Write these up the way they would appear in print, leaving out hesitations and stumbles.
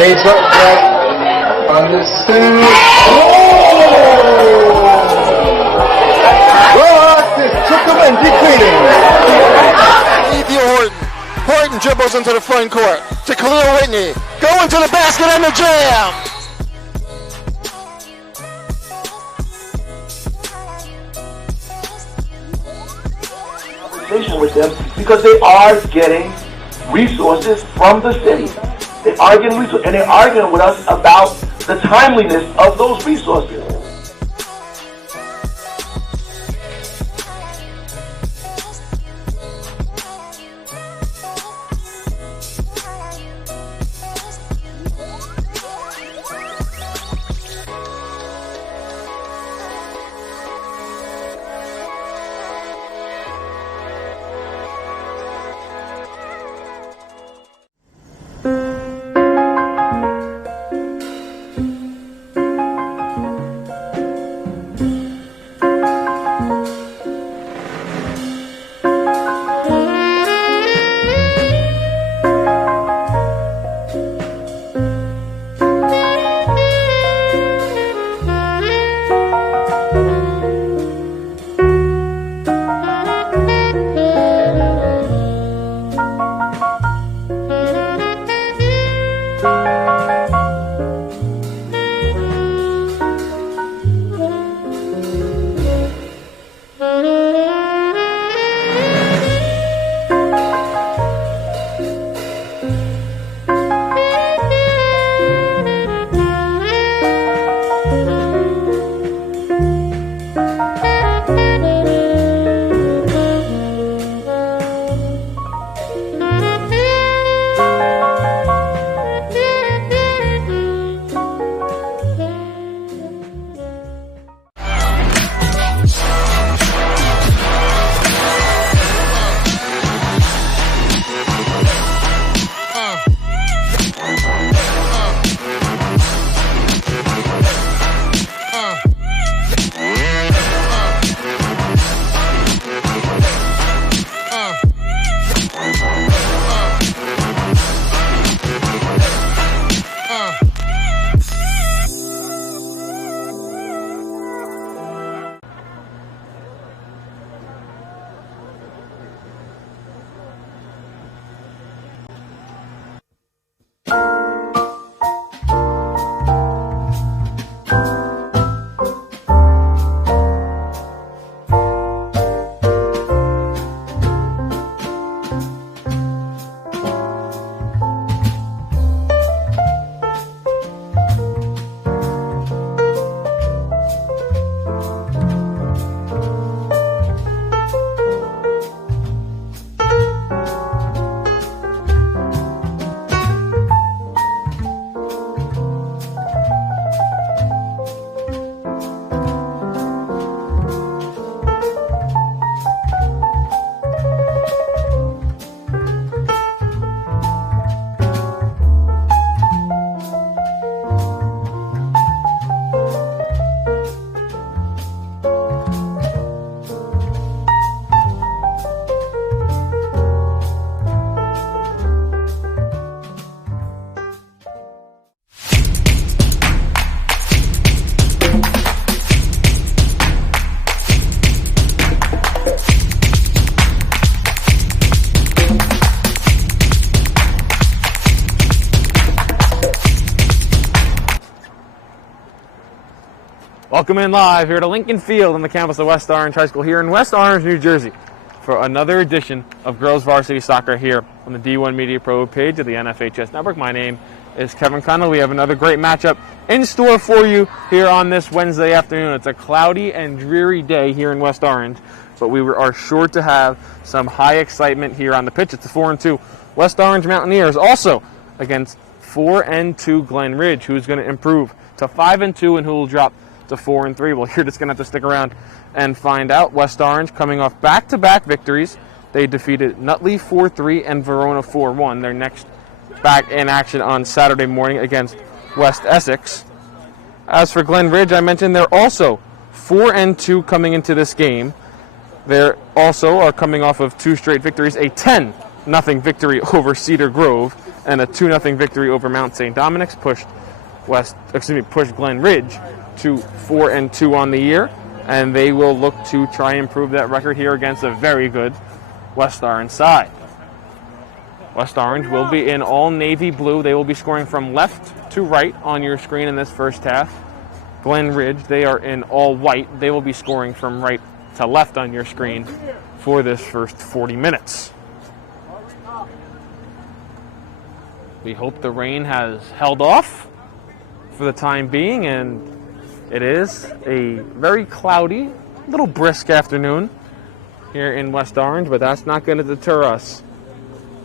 Pace up back on the stand. Took him and defeated him. Horton dribbles into the front court to Khalil Whitney. Going to the basket and the jam. With them because they are getting resources from the city. They are getting resources, and they're arguing with us about the timeliness of those resources. Welcome in live here to Lincoln Field on the campus of West Orange High School here in West Orange, New Jersey for another edition of Girls Varsity Soccer here on the D1 Media Pro page of the NFHS Network. My name is Kevin Connell. We have another great matchup in store for you here on this Wednesday afternoon. It's a cloudy and dreary day here in West Orange, but we are sure to have some high excitement here on the pitch. It's the 4-2 West Orange Mountaineers, also against 4-2 Glen Ridge, who's going to improve to 5-2 and who will drop to 4-3. Well, you're just going to have to stick around and find out. West Orange coming off back-to-back victories. They defeated Nutley 4-3 and Verona 4-1. They're next back in action on Saturday morning against West Essex. As for Glen Ridge, I mentioned they're also 4-2 coming into this game. They also are coming off of two straight victories, a 10-0 victory over Cedar Grove, and a 2-0 victory over Mount St. Dominic's pushed Glen Ridge to 4-2 on the year, and they will look to try and improve that record here against a very good West Orange side. West Orange will be in all navy blue. They will be scoring from left to right on your screen in this first half. Glen Ridge, they are in all white. They will be scoring from right to left on your screen for this first 40 minutes. We hope the rain has held off for the time being, and it is a very cloudy, little brisk afternoon here in West Orange, but that's not going to deter us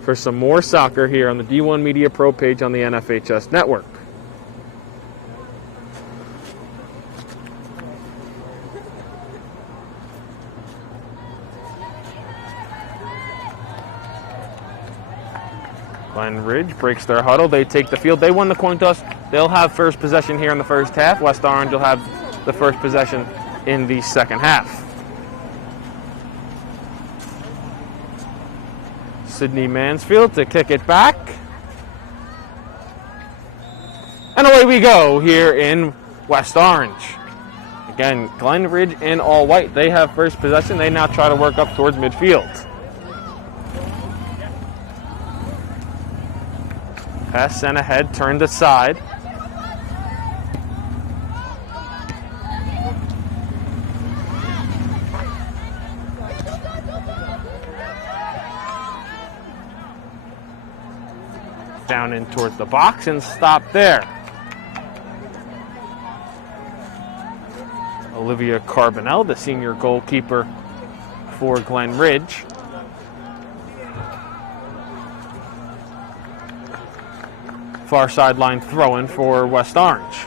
for some more soccer here on the D1 Media Pro page on the NFHS network. Glen Ridge breaks their huddle. They take the field. They won the coin toss. They'll have first possession here in the first half. West Orange will have the first possession in the second half. Sydney Mansfield to kick it back. And away we go here in West Orange. Again, Glen Ridge in all white. They have first possession. They now try to work up towards midfield. Pass sent ahead, turned aside. Down in towards the box and stop there. Olivia Carbonell, the senior goalkeeper for Glen Ridge. Far sideline throw-in for West Orange.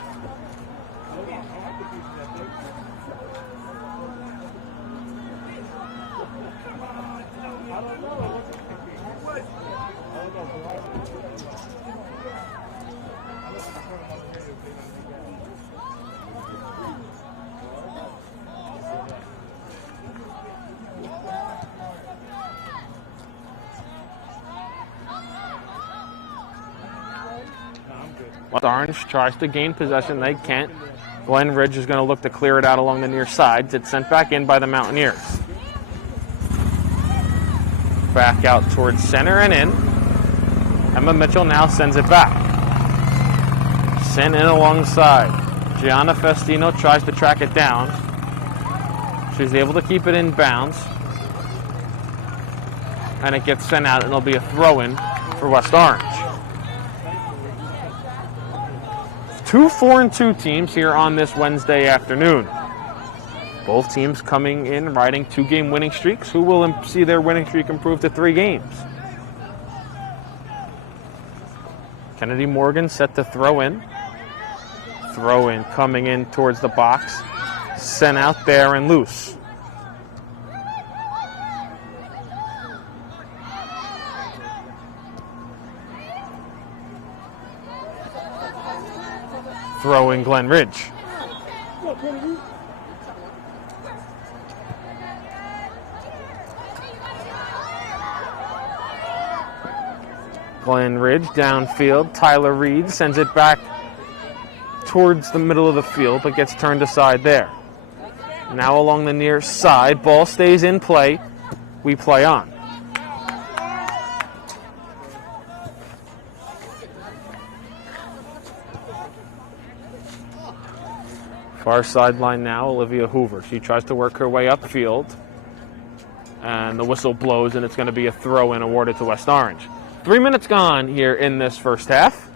West Orange tries to gain possession. They can't. Glen Ridge is going to look to clear it out along the near sides. It's sent back in by the Mountaineers. Back out towards center and in. Emma Mitchell now sends it back. Sent in alongside. Gianna Festino tries to track it down. She's able to keep it in bounds. And it gets sent out, and it'll be a throw-in for West Orange. 2 4-2 teams here on this Wednesday afternoon. Both teams coming in riding 2-game winning streaks. Who will see their winning streak improve to 3 games? Kennedy Morgan set to throw in. Throw in coming in towards the box. Sent out there and loose. Throw in Glen Ridge. Glen Ridge downfield. Tyler Reed sends it back towards the middle of the field, but gets turned aside there. Now along the near side, ball stays in play. We play on. Far sideline now, Olivia Hoover. She tries to work her way upfield. And the whistle blows, and it's going to be a throw-in awarded to West Orange. 3 minutes gone here in this first half.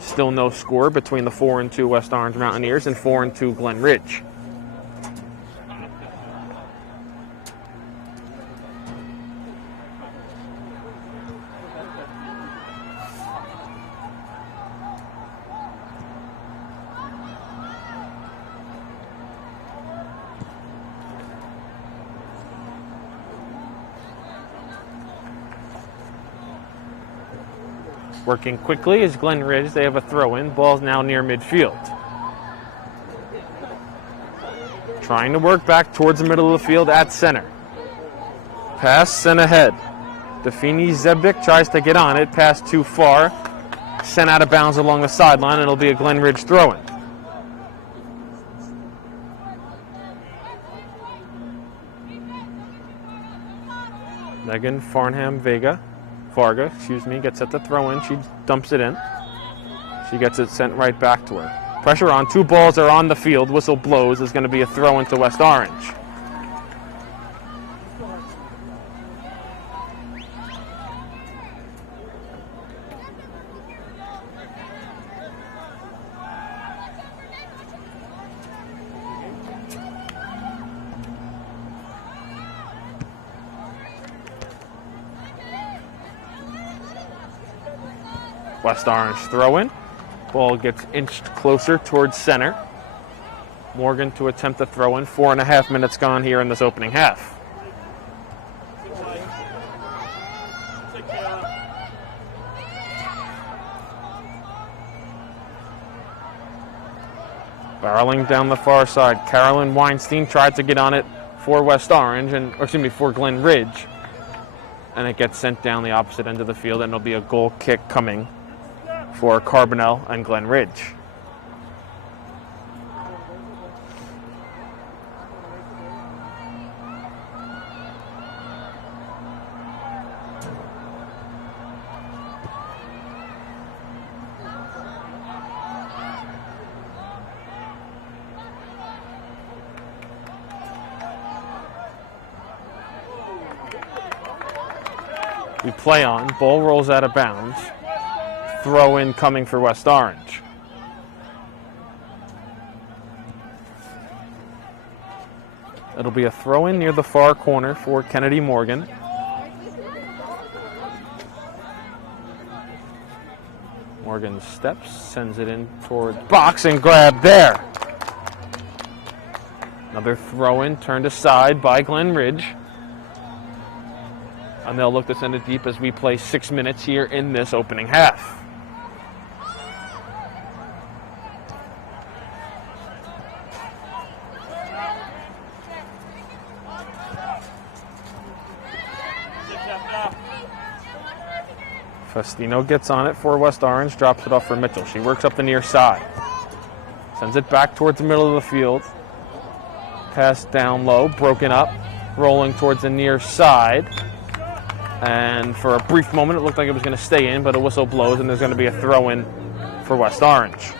Still no score between the 4-2 West Orange Mountaineers and 4-2 Glen Ridge. Working quickly is Glen Ridge. They have a throw-in. Ball's now near midfield. Trying to work back towards the middle of the field at center. Pass sent ahead. Defini Zebic tries to get on it, pass too far, sent out of bounds along the sideline, and it'll be a Glen Ridge throw-in. Megan Varga, gets at the throw-in. She dumps it in. She gets it sent right back to her. Pressure on. 2 balls are on the field. Whistle blows. Is going to be a throw-in to West Orange. West Orange throw-in. Ball gets inched closer towards center. Morgan to attempt the throw-in. 4.5 minutes gone here in this opening half. Barreling down the far side. Carolyn Weinstein tried to get on it for West Orange, for Glen Ridge. And it gets sent down the opposite end of the field, and it'll be a goal kick coming for Carbonell and Glen Ridge. We play on, ball rolls out of bounds. Throw in coming for West Orange. It'll be a throw in near the far corner for Kennedy Morgan. Morgan steps, sends it in towards box and grab there. Another throw in turned aside by Glen Ridge. And they'll look to send it deep as we play 6 minutes here in this opening half. Festino gets on it for West Orange, drops it off for Mitchell. She works up the near side. Sends it back towards the middle of the field. Pass down low, broken up, rolling towards the near side. And for a brief moment, it looked like it was going to stay in, but a whistle blows, and there's going to be a throw-in for West Orange.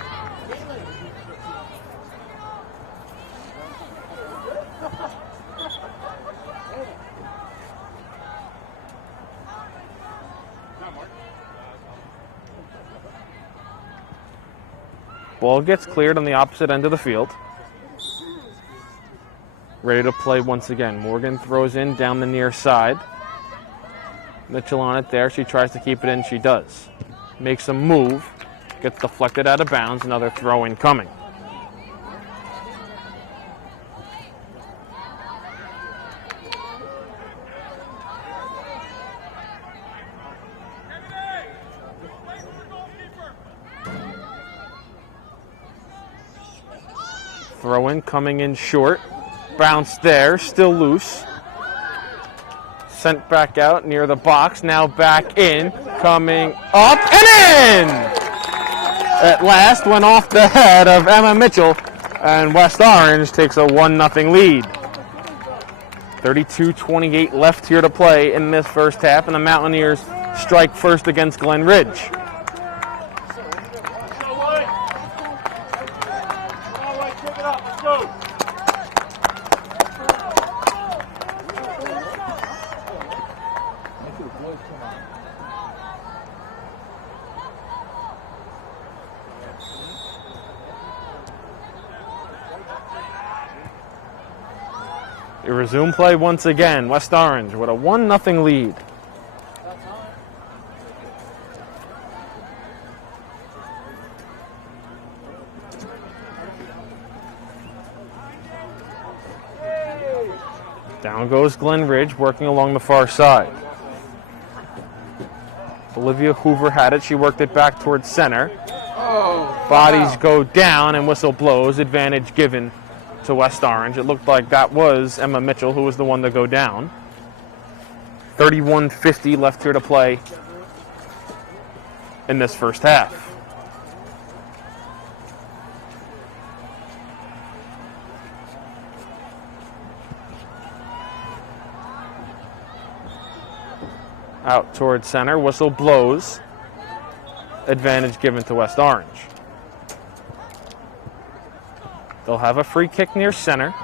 Ball gets cleared on the opposite end of the field. Ready to play once again. Morgan throws in down the near side. Mitchell on it there. She tries to keep it in. She does. Makes a move. Gets deflected out of bounds. Another throw-in coming. Throw-in coming in short. Bounce there. Still loose. Sent back out near the box. Now back in. Coming up and in! At last went off the head of Emma Mitchell. And West Orange takes a 1-0 lead. 32-28 left here to play in this first half. And the Mountaineers strike first against Glen Ridge. We resume play once again. West Orange with a 1-0 lead. Down goes Glen Ridge, working along the far side. Olivia Hoover had it. She worked it back towards center. Bodies go down and whistle blows. Advantage given to West Orange. It looked like that was Emma Mitchell who was the one to go down. 31:50 left here to play in this first half. Out towards center, whistle blows. Advantage given to West Orange. They'll have a free kick near center.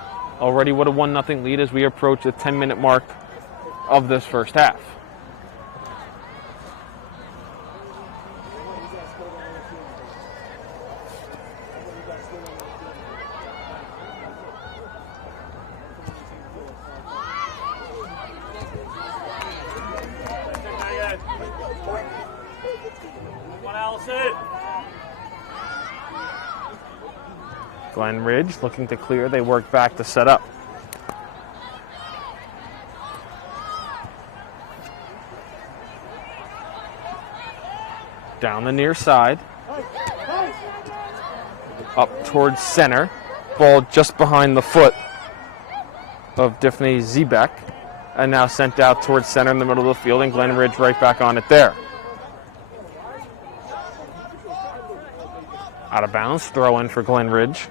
Already with a 1-0 lead as we approach the 10-minute mark of this first half. Glen Ridge looking to clear. They work back to set up. Down the near side. Up towards center. Ball just behind the foot of Daphne Zebek. And now sent out towards center in the middle of the field, and Glen Ridge right back on it there. Out of bounds, throw in for Glen Ridge.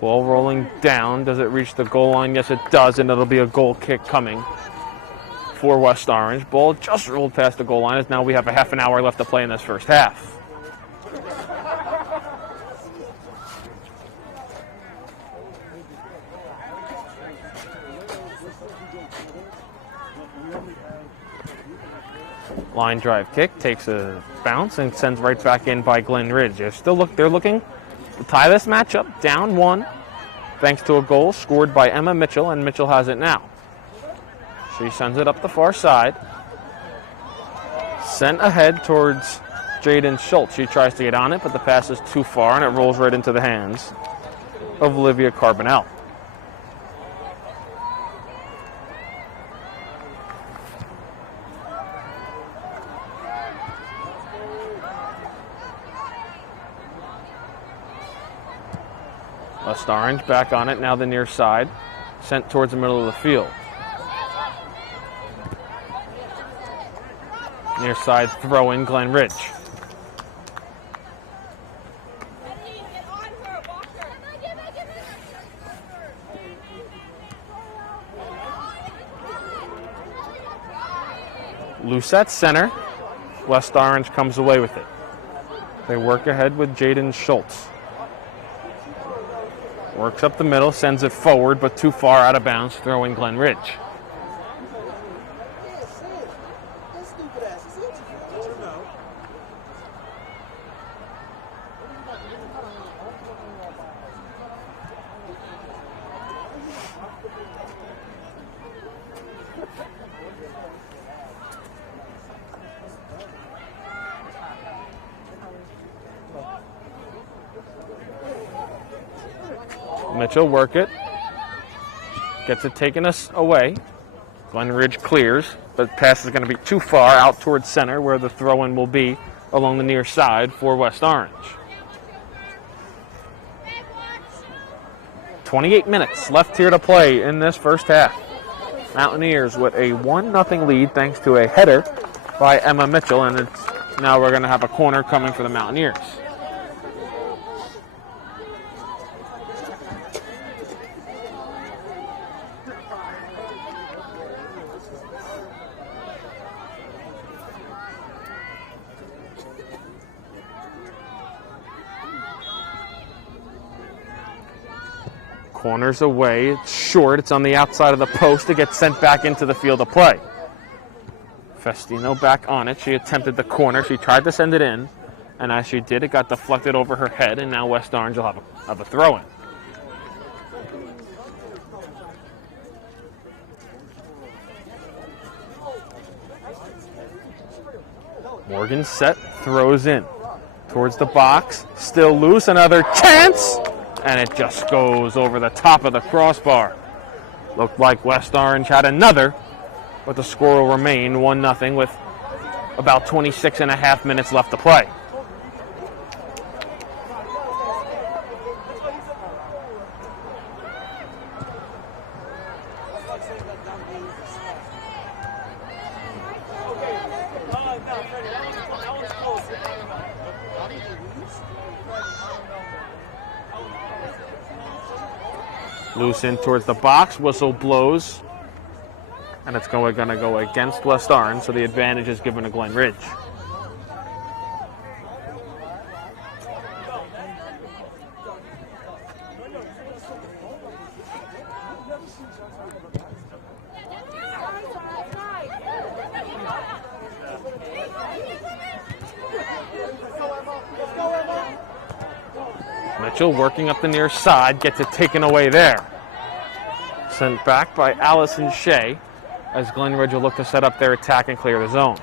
Ball rolling down. Does it reach the goal line? Yes, it does, and it'll be a goal kick coming for West Orange. Ball just rolled past the goal line as now we have a half an hour left to play in this first half. Line drive kick takes a bounce and sends right back in by Glen Ridge. They're looking to tie this matchup down 1 thanks to a goal scored by Emma Mitchell, and Mitchell has it now. She sends it up the far side. Sent ahead towards Jaden Schultz. She tries to get on it, but the pass is too far, and it rolls right into the hands of Olivia Carbonell. West Orange back on it, now the near side. Sent towards the middle of the field. Near side throw in Glen Ridge. Loose at center. West Orange comes away with it. They work ahead with Jaden Schultz. Works up the middle, sends it forward, but too far out of bounds, throw in Glen Ridge. Mitchell work it. Gets it taken us away. Glen Ridge clears, but pass is going to be too far out towards center where the throw-in will be along the near side for West Orange. 28 minutes left here to play in this first half. Mountaineers with a 1-0 lead thanks to a header by Emma Mitchell, and now we're going to have a corner coming for the Mountaineers. Corners away, it's short, it's on the outside of the post. It gets sent back into the field of play. Festino back on it. She attempted the corner. She tried to send it in, and as she did, it got deflected over her head, and now West Orange will have a throw-in. Morgan set, throws in towards the box, still loose, another chance! and it just goes over the top of the crossbar. Looked like West Orange had another, but the score will remain 1-0 with about 26.5 minutes left to play. Loose in towards the box, whistle blows, and it's going to go against West Orange, so the advantage is given to Glen Ridge. Mitchell working up the near side, gets it taken away there. Sent back by Allison Shea as Glen Ridge will look to set up their attack and clear the zone.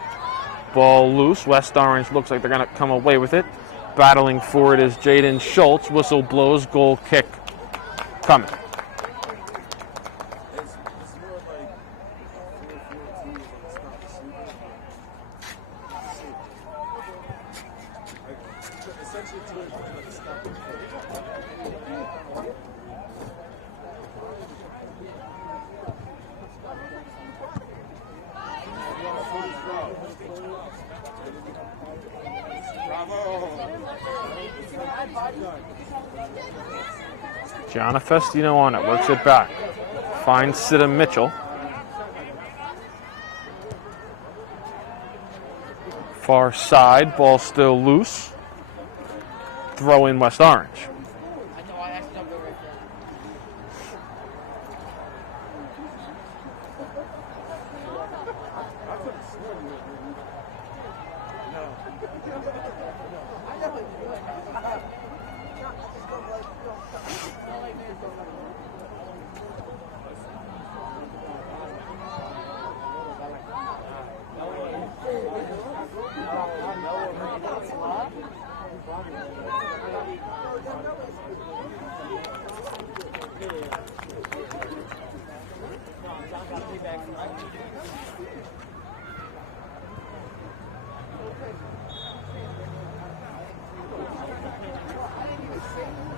Ball loose. West Orange looks like they're going to come away with it. Battling for it is Jaden Schultz. Whistle blows. Goal kick coming. Gianna Festino on it, works it back. Finds Sida Mitchell. Far side, ball still loose. Throw in West Orange.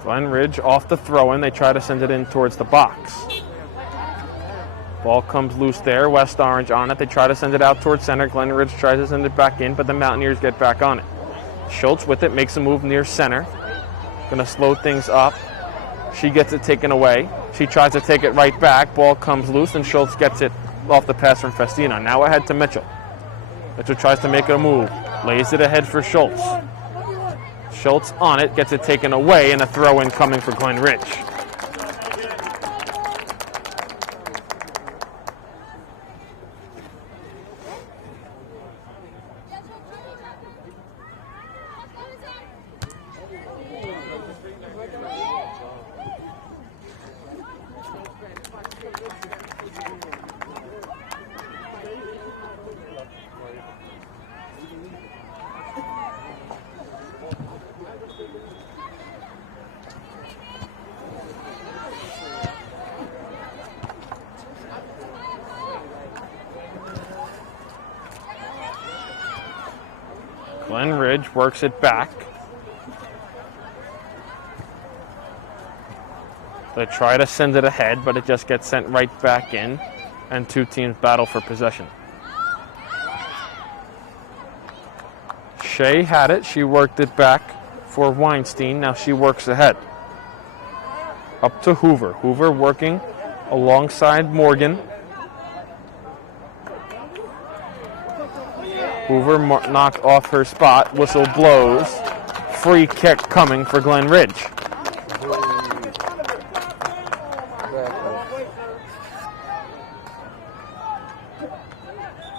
Glen Ridge off the throw-in. They try to send it in towards the box. Ball comes loose there. West Orange on it. They try to send it out towards center. Glen Ridge tries to send it back in, but the Mountaineers get back on it. Schultz with it, makes a move near center. Gonna slow things up. She gets it taken away. She tries to take it right back. Ball comes loose, and Schultz gets it off the pass from Festina. Now ahead to Mitchell. Mitchell tries to make a move. Lays it ahead for Schultz. Schultz on it, gets it taken away, and a throw-in coming for Glen Ridge. Glen Ridge works it back. They try to send it ahead, but it just gets sent right back in, and two teams battle for possession. Shea had it. She worked it back for Weinstein. Now she works ahead. Up to Hoover. Hoover working alongside Morgan. Hoover knocked off her spot. Whistle blows. Free kick coming for Glen Ridge.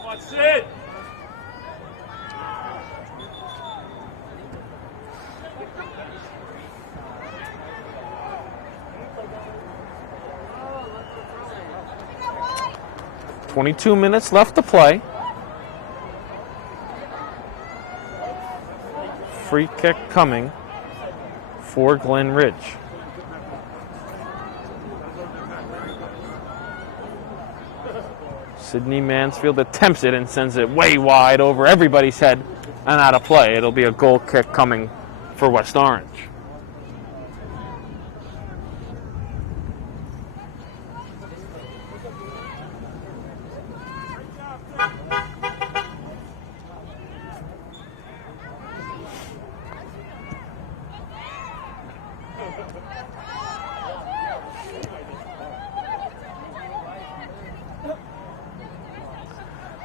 What's it? .22 minutes left to play. Free kick coming for Glen Ridge. Sydney Mansfield attempts it and sends it way wide over everybody's head and out of play. It'll be a goal kick coming for West Orange.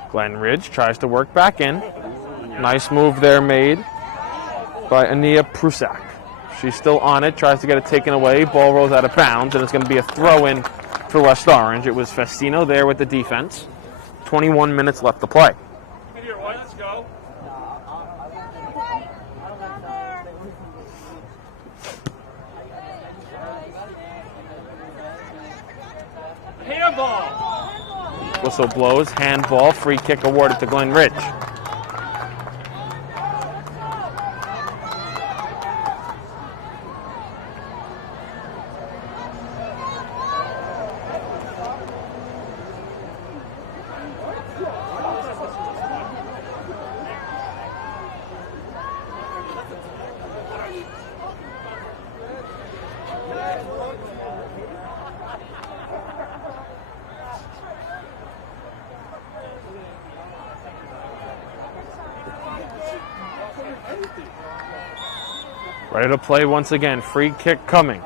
Glen Ridge tries to work back in. Nice move there made by Ania Prusak. She's still on it, tries to get it taken away. Ball rolls out of bounds, and it's going to be a throw-in for West Orange. It was Festino there with the defense. 21 minutes left to play. Let's go. Handball. Whistle blows, handball, free kick awarded to Glen Ridge. Ready to play once again. Free kick coming.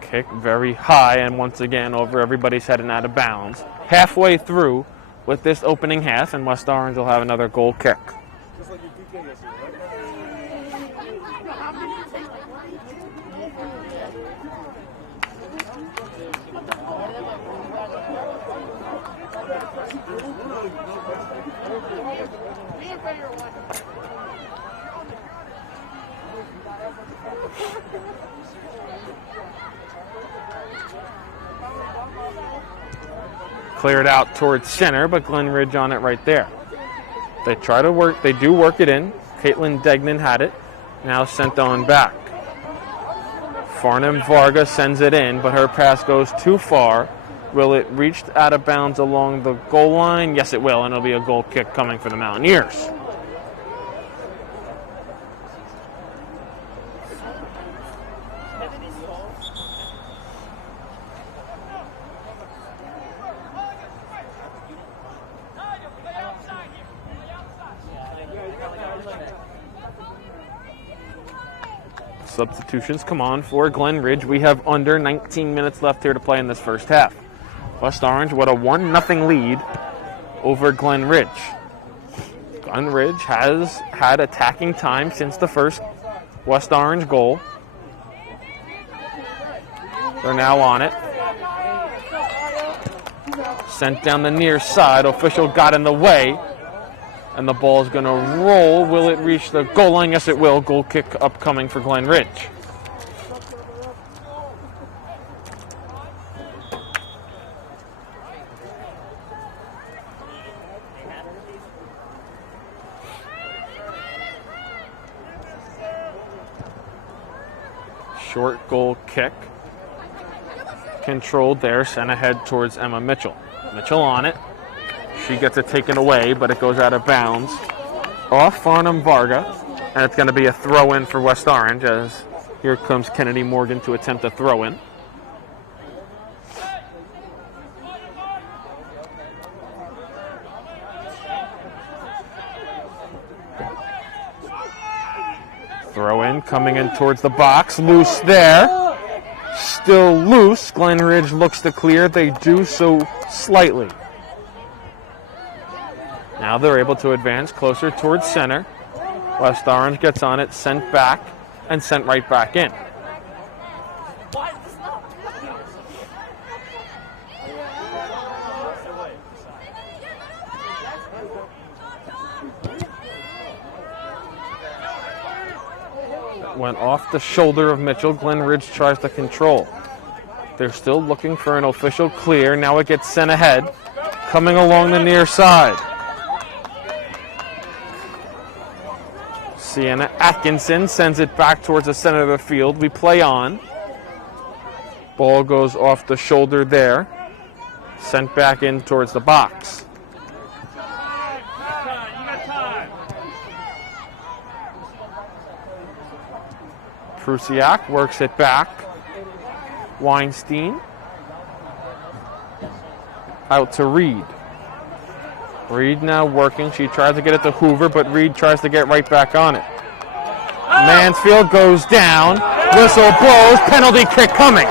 Kick very high and once again over everybody's head and out of bounds. Halfway through with this opening half, and West Orange will have another goal kick. Cleared out towards center, but Glen Ridge on it right there. They try to work, they do work it in. Caitlin Degnan had it, now sent on back. Farnham Varga sends it in, but her pass goes too far. Will it reach out of bounds along the goal line? Yes, it will, and it'll be a goal kick coming for the Mountaineers. Substitutions come on for Glen Ridge. We have under 19 minutes left here to play in this first half. West Orange with a 1-0 lead over Glen Ridge. Glen Ridge has had attacking time since the first West Orange goal. They're now on it. Sent down the near side. Official got in the way. And the ball is going to roll. Will it reach the goal line? Yes, it will. Goal kick upcoming for Glen Ridge. Short goal kick. Controlled there. Sent ahead towards Emma Mitchell. Mitchell on it. She gets it taken away, but it goes out of bounds off Farnham Varga, and it's going to be a throw-in for West Orange as here comes Kennedy Morgan to attempt a throw-in. Throw-in coming in towards the box, loose there. Still loose. Glen Ridge looks to clear. They do so slightly. Now they're able to advance closer towards center. West Orange gets on it, sent back, and sent right back in. Went off the shoulder of Mitchell. Glen Ridge tries to control. They're still looking for an official clear. Now it gets sent ahead, coming along the near side. Sienna Atkinson sends it back towards the center of the field. We play on. Ball goes off the shoulder there. Sent back in towards the box. Prusiak works it back. Weinstein. Out to Reed. Reed now working. She tries to get it to Hoover, but Reed tries to get right back on it. Mansfield goes down. Whistle blows. Penalty kick coming.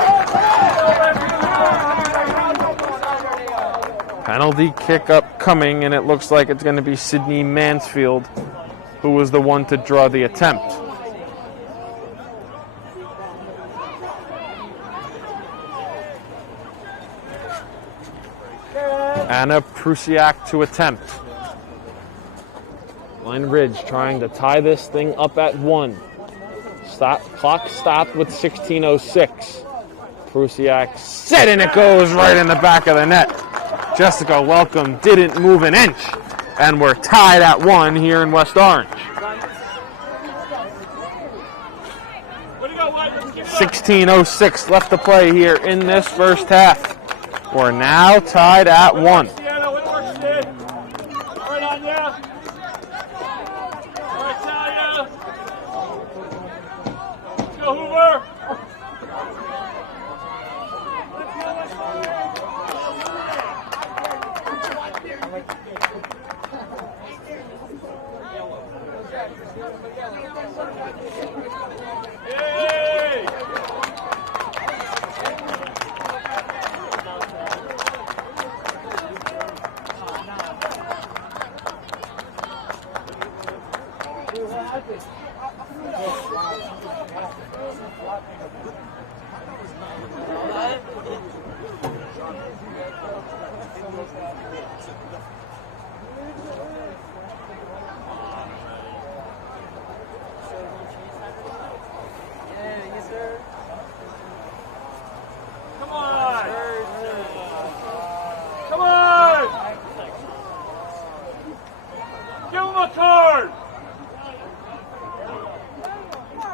Penalty kick upcoming, and it looks like it's going to be Sydney Mansfield who was the one to draw the attempt. Anna Prusiak to attempt. Glen Ridge trying to tie this thing up at 1. Clock stopped with 16:06. Prusiak set, and it goes right in the back of the net. Jessica Welcome didn't move an inch, and we're tied at 1 here in West Orange. 16:06 left to play here in this first half. We're now tied at 1.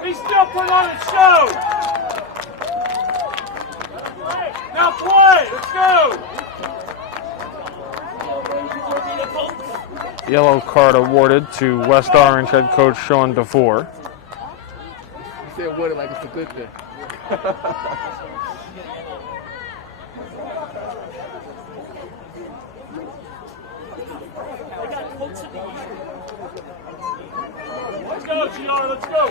He's still putting on a show. Now play. Let's go. Yellow card awarded to West Orange head coach Sean DeVore. You say awarded like it's a good thing. Let's go, GR. Let's go.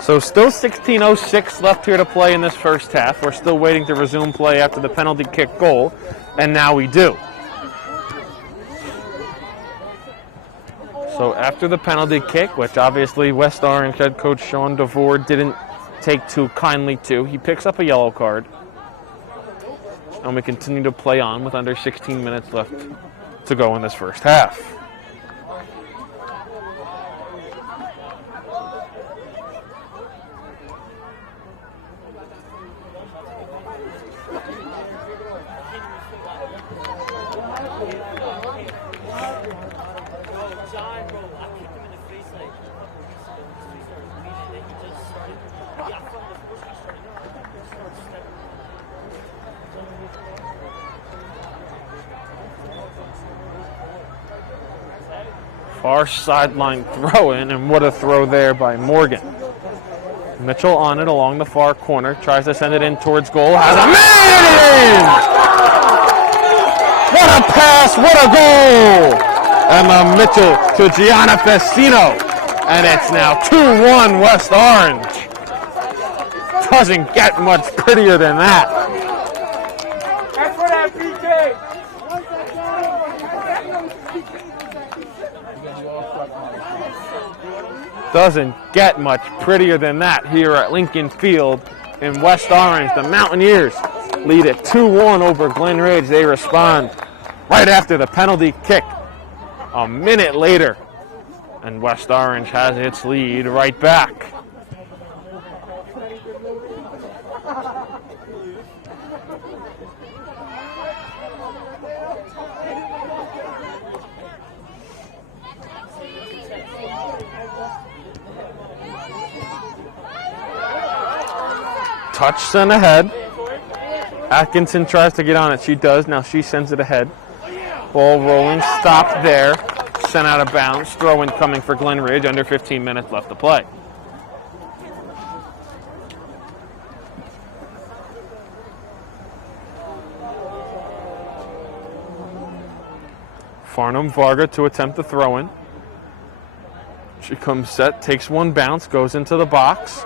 So still 16:06 left here to play in this first half. We're still waiting to resume play after the penalty kick goal, and now we do. So after the penalty kick, which obviously West Orange head coach Sean DeVore didn't take too kindly to, he picks up a yellow card, and we continue to play on with under 16 minutes left to go in this first half. Far sideline throw in, and what a throw there by Morgan. Mitchell on it along the far corner, tries to send it in towards goal, has a man! What a pass, what a goal! Emma Mitchell to Gianna Festino, and it's now 2-1 West Orange. Doesn't get much prettier than that. That's for that PK. Doesn't get much prettier than that here at Lincoln Field in West Orange. The Mountaineers lead it 2-1 over Glen Ridge. They respond right after the penalty kick a minute later, and West Orange has its lead right back. Touch sent ahead. Atkinson tries to get on it. She does. Now she sends it ahead. Ball rolling. Stopped there. Sent out of bounds. Throw-in coming for Glen Ridge. Under 15 minutes left to play. Farnham Varga to attempt the throw-in. She comes set, takes one bounce, goes into the box.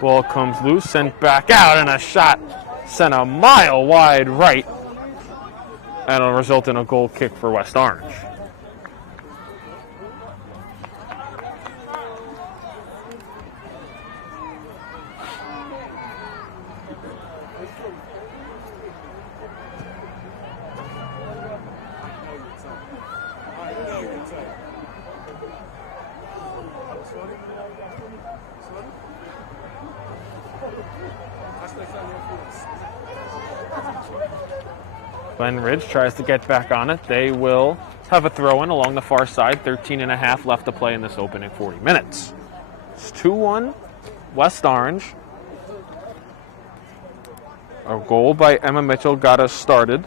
Ball comes loose, sent back out, and a shot sent a mile wide right. And it'll result in a goal kick for West Orange. Glen Ridge tries to get back on it. They will have a throw-in along the far side. 13.5 left to play in this opening 40 minutes. It's 2-1 West Orange. A goal by Emma Mitchell got us started.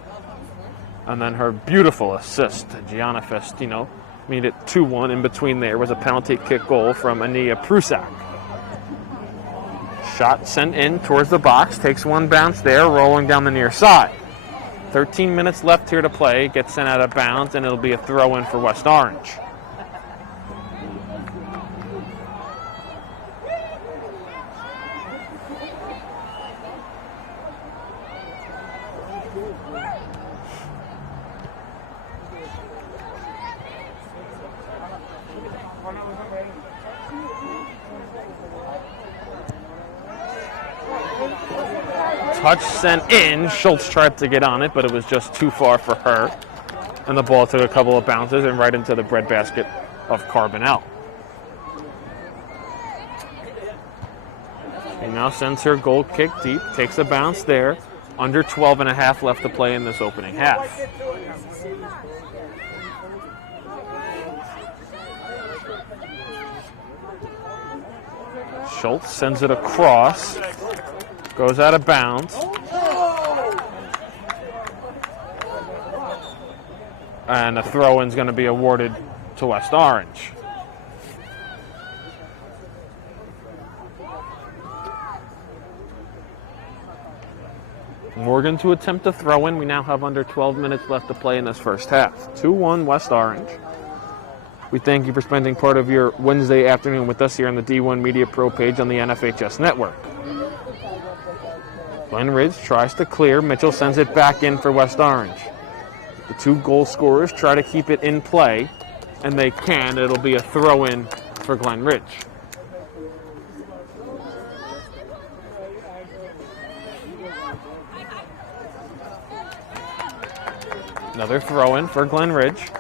And then her beautiful assist to Gianna Festino made it 2-1. In between there was a penalty kick goal from Ania Prusak. Shot sent in towards the box. Takes one bounce there, rolling down the near side. 13 minutes left here to play. Gets sent out of bounds, and it'll be a throw-in for West Orange. Touch sent in. Schultz tried to get on it, but it was just too far for her. And the ball took a couple of bounces and right into the breadbasket of Carbonell. She now sends her goal kick deep, takes a bounce there. Under 12.5 left to play in this opening half. Schultz sends it across. Goes out of bounds. And a throw-in is going to be awarded to West Orange. Morgan to attempt a throw-in. We now have under 12 minutes left to play in this first half. 2-1 West Orange. We thank you for spending part of your Wednesday afternoon with us here on the D1 Media Pro page on the NFHS Network. Glen Ridge tries to clear. Mitchell sends it back in for West Orange. The two goal scorers try to keep it in play, and they can. It'll be a throw-in for Glen Ridge. Another throw-in for Glen Ridge.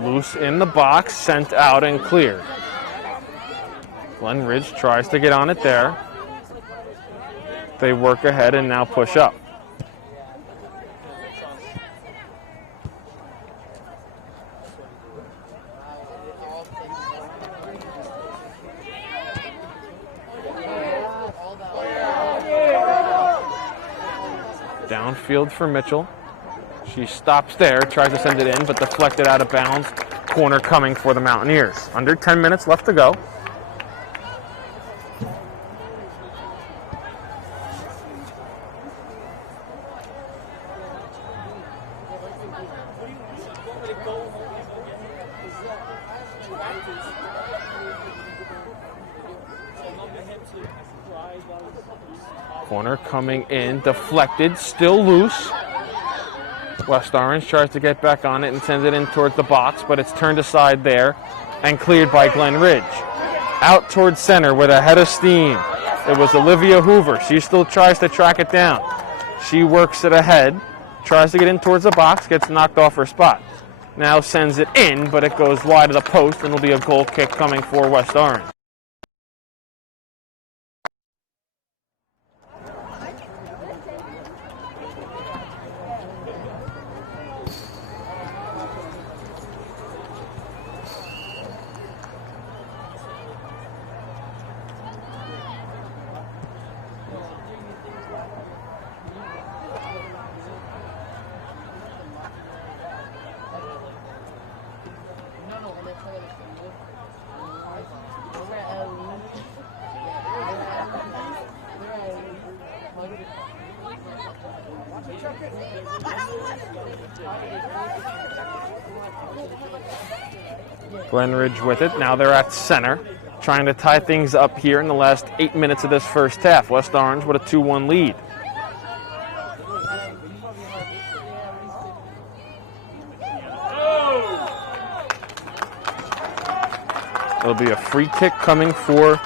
Loose in the box, sent out and cleared. Glen Ridge tries to get on it there. They work ahead and now push up. Downfield for Mitchell. She stops there, tries to send it in, but deflected out of bounds. Corner coming for the Mountaineers. Under 10 minutes left to go. Corner coming in, deflected, still loose. West Orange tries to get back on it and sends it in towards the box, but it's turned aside there and cleared by Glen Ridge. Out towards center with a head of steam. It was Olivia Hoover. She still tries to track it down. She works it ahead, tries to get in towards the box, gets knocked off her spot. Now sends it in, but it goes wide of the post, and it'll be a goal kick coming for West Orange. Glenridge with it. Now they're at center, trying to tie things up here in the last 8 minutes of this first half. West Orange with a 2-1 lead. It'll be a free kick coming for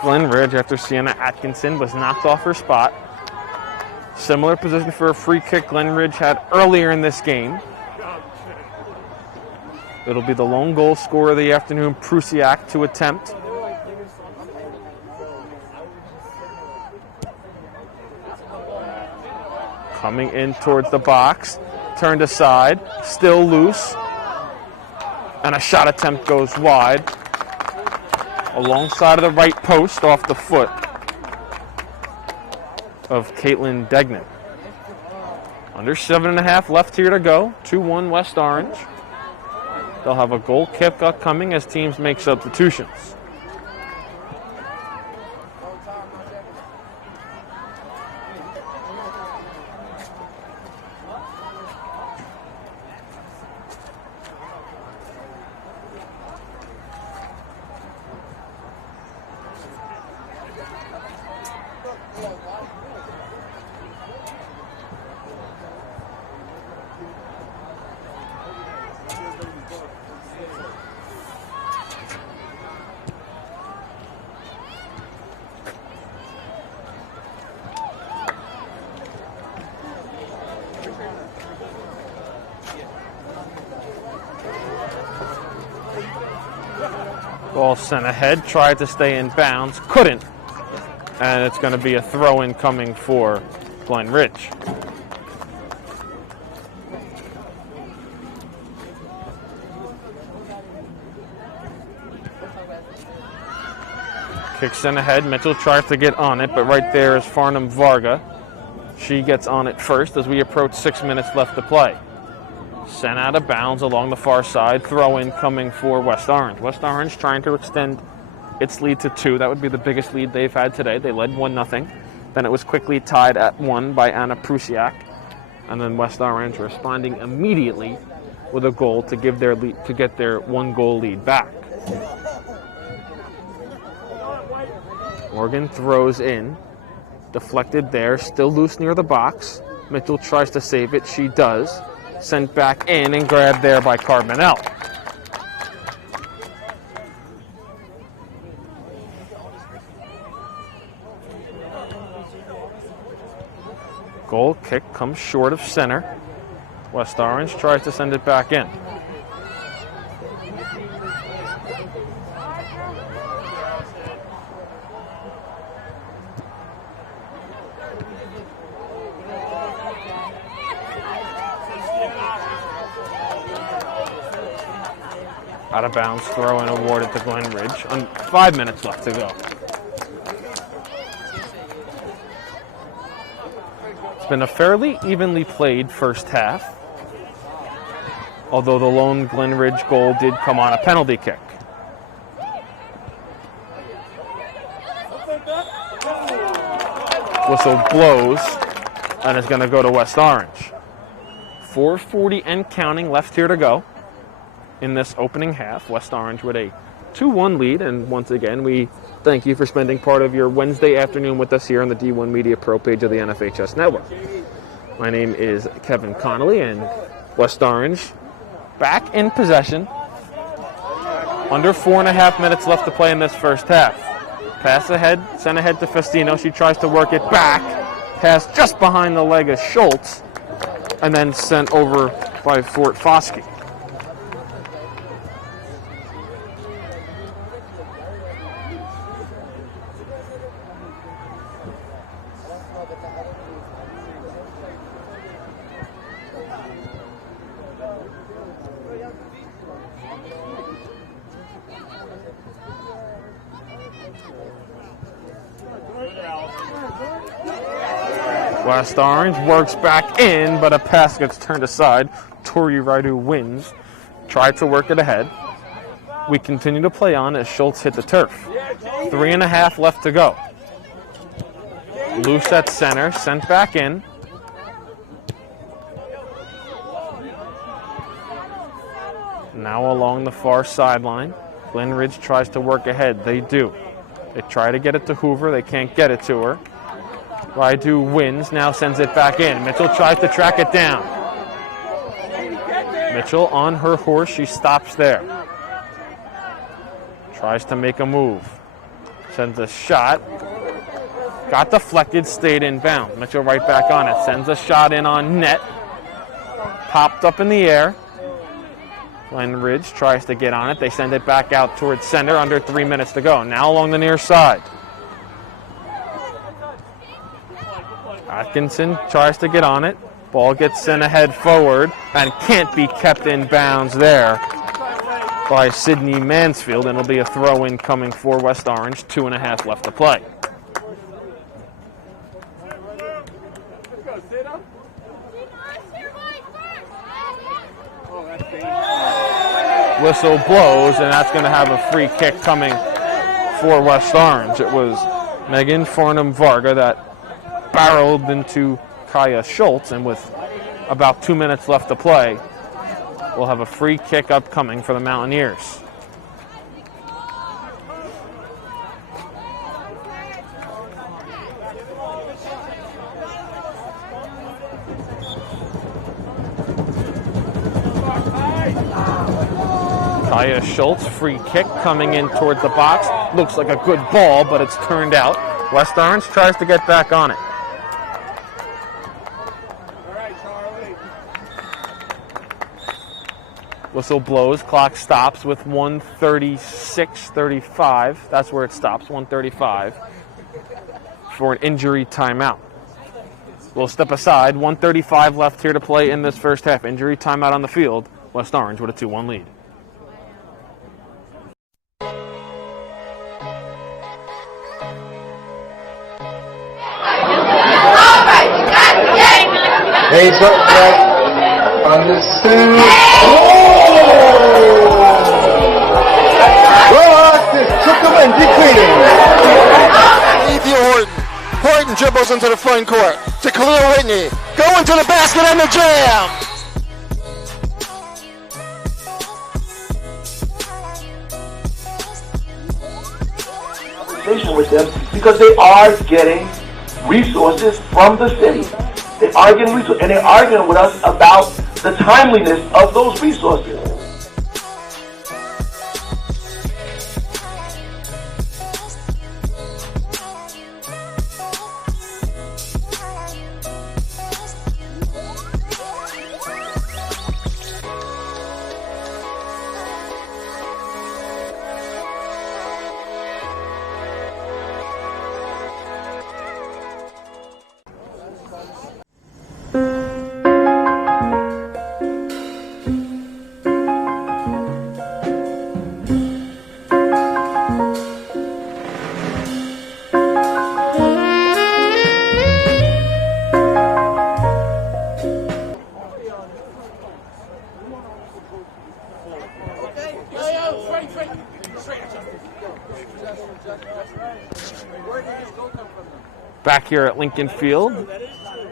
Glenridge after Sienna Atkinson was knocked off her spot. Similar position for a free kick Glenridge had earlier in this game. It'll be the lone goal scorer of the afternoon, Prusiak, to attempt. Coming in towards the box, turned aside, still loose, and a shot attempt goes wide. Alongside of the right post off the foot of Caitlin Degnan. Under 7.5 left here to go, 2-1 West Orange. They'll have a goal kick coming as teams make substitutions. Ball sent ahead, tried to stay in bounds, couldn't. And it's going to be a throw-in coming for Glen Ridge. Kick sent ahead, Mitchell tries to get on it, but right there is Farnham Varga. She gets on it first as we approach 6 minutes left to play. Sent out of bounds along the far side. Throw-in coming for West Orange. West Orange trying to extend its lead to 2. That would be the biggest lead they've had today. They led 1-0. Then it was quickly tied at 1 by Anna Prusiak. And then West Orange responding immediately with a goal to give their lead, to get their 1-goal lead back. Morgan throws in. Deflected there. Still loose near the box. Mitchell tries to save it. She does. Sent back in and grabbed there by Carbonell. Goal kick comes short of center. West Orange tries to send it back in. Out of bounds, throw-in awarded to Glen Ridge. 5 minutes left to go. It's been a fairly evenly played first half, although the lone Glen Ridge goal did come on a penalty kick. Whistle blows, and it's going to go to West Orange. 4:40 and counting left here to go. In this opening half, West Orange with a 2-1 lead, and once again, we thank you for spending part of your Wednesday afternoon with us here on the D1 Media Pro page of the NFHS Network. My name is Kevin Connolly, and West Orange back in possession. Under 4.5 minutes left to play in this first half. Pass ahead, sent ahead to Festino. She tries to work it back. Pass just behind the leg of Schultz, and then sent over by Fort Foskey. West Orange works back in, but a pass gets turned aside. Tori Raidu wins. Tried to work it ahead. We continue to play on as Schultz hit the turf. 3.5 left to go. Loose at center, sent back in. Now along the far sideline. Glen Ridge tries to work ahead. They do. They try to get it to Hoover. They can't get it to her. Raidu wins, now sends it back in. Mitchell tries to track it down. Mitchell on her horse, she stops there. Tries to make a move. Sends a shot. Got deflected, stayed inbound. Mitchell right back on it. Sends a shot in on net. Popped up in the air. Glen Ridge tries to get on it. They send it back out towards center, under 3 minutes to go. Now along the near side. Atkinson tries to get on it. Ball gets sent ahead forward and can't be kept in bounds there by Sydney Mansfield, and it'll be a throw-in coming for West Orange. 2.5 left to play. Whistle blows, and that's going to have a free kick coming for West Orange. It was Megan Farnham Varga that barreled into Kaya Schultz, and with about 2 minutes left to play, we'll have a free kick upcoming for the Mountaineers. Kaya Schultz, free kick coming in towards the box. Looks like a good ball, but it's turned out. West Orange tries to get back on it. Whistle blows, clock stops with 1:36:35. That's where it stops, 1:35, for an injury timeout. We'll step aside, 1:35 left here to play in this first half. Injury timeout on the field. West Orange with a 2-1 lead. Hey, on the two. Took him and depleted. Ethan Horton. Horton dribbles into the front court to Khalil Whitney. Going to the basket and the jam. With them because they are getting resources from the city. They are getting resources, and they're arguing with us about the timeliness of those resources. Back here at Lincoln Field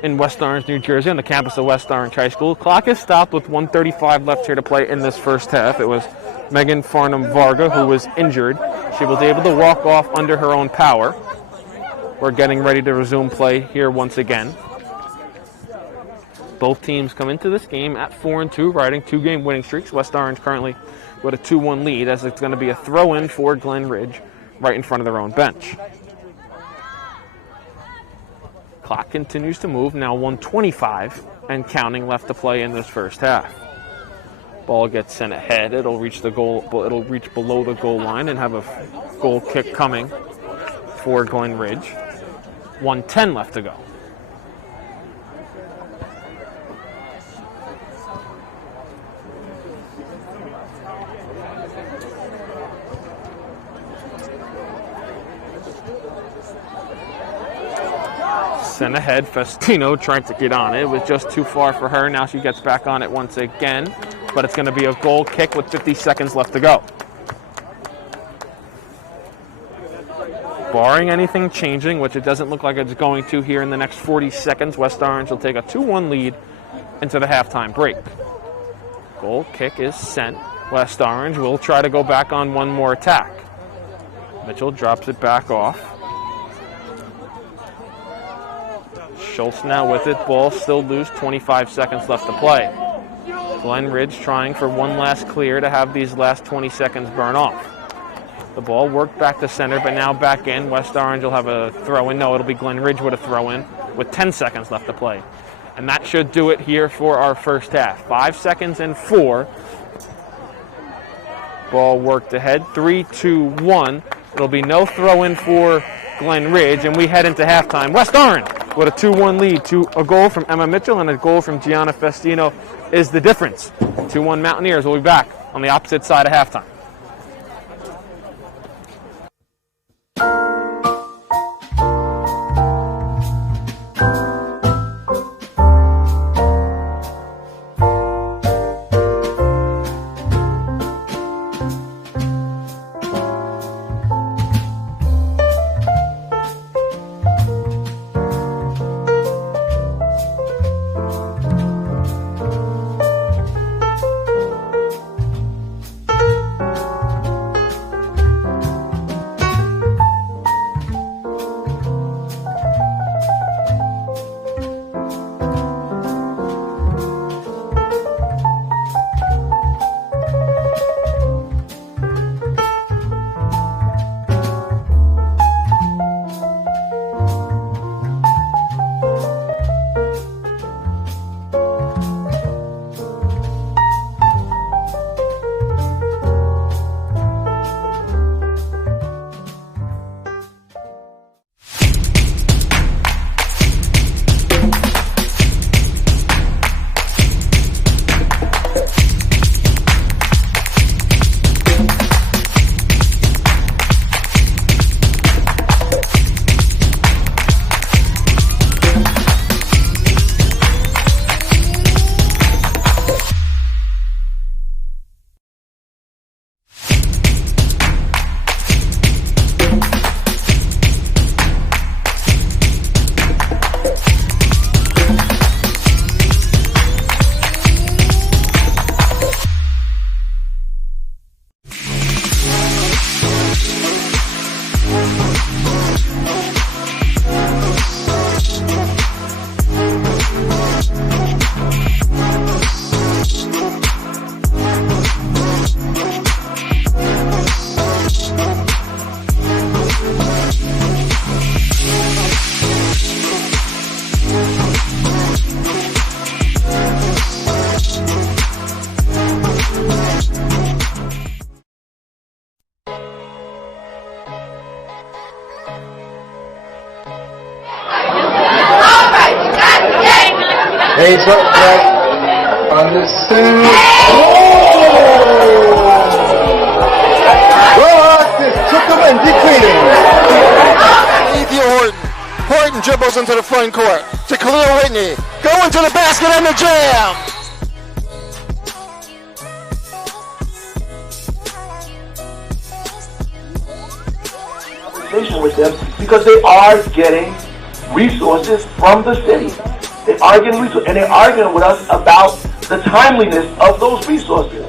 in West Orange, New Jersey, on the campus of West Orange High School. Clock is stopped with 1:35 left here to play in this first half. It was Megan Farnham-Varga, who was injured. She was able to walk off under her own power. We're getting ready to resume play here once again. Both teams come into this game at 4-2, riding 2-game winning streaks. West Orange currently with a 2-1 lead, as it's going to be a throw-in for Glen Ridge right in front of their own bench. Clock continues to move, now 1:25 and counting left to play in this first half. Ball gets sent ahead. It'll reach the goal. It'll reach below the goal line and have a goal kick coming for Glen Ridge. 1:10 left to go. Sent ahead, Festino tried to get on it. It was just too far for her. Now she gets back on it once again, but it's going to be a goal kick with 50 seconds left to go. Barring anything changing, which it doesn't look like it's going to here in the next 40 seconds, West Orange will take a 2-1 lead into the halftime break. Goal kick is sent. West Orange will try to go back on one more attack. Mitchell drops it back off. Schultz now with it. Ball still loose. 25 seconds left to play. Glen Ridge trying for one last clear to have these last 20 seconds burn off. The ball worked back to center, but now back in. West Orange will have a throw-in. No, it'll be Glen Ridge with a throw-in with 10 seconds left to play. And that should do it here for our first half. 5 seconds and 4. Ball worked ahead. 3, 2, 1. It'll be no throw-in for Glen Ridge, and we head into halftime. West Orange with a 2-1 lead. A goal from Emma Mitchell and a goal from Gianna Festino is the difference. 2-1 Mountaineers will be back on the opposite side of halftime. Hey, so, understood. Took him and decreasing. Horton dribbles into the front court to Khalil Whitney. Going to the basket and the jam. With them because they are getting resources from the city. They are getting resources, and they're arguing with us about the timeliness of those resources.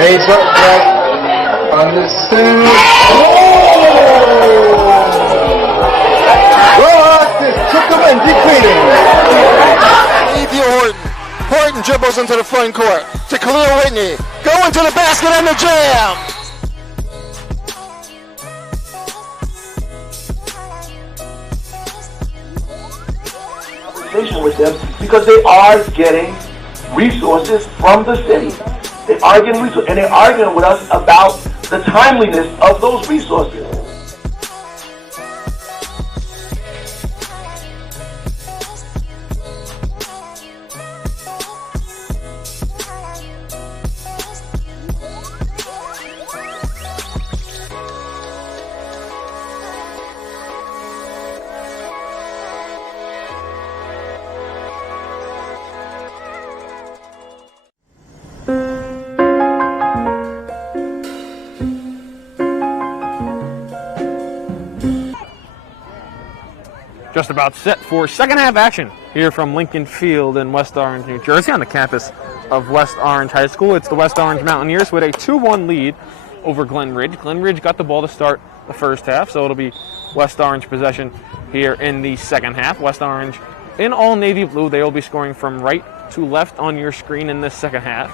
Heads up, Greg. Understood. Took him and defeated. Ethan Horton. Horton dribbles into the front court to Khalil Whitney. Going to the basket and the jam. With them because they are getting resources from the city. They are getting resources, and they're arguing with us about the timeliness of those resources. Just about set for second half action here from Lincoln Field in West Orange, New Jersey, on the campus of West Orange High School. It's the West Orange Mountaineers with a 2-1 lead over Glen Ridge. Glen Ridge got the ball to start the first half, so it'll be West Orange possession here in the second half. West Orange in all navy blue. They will be scoring from right to left on your screen in this second half.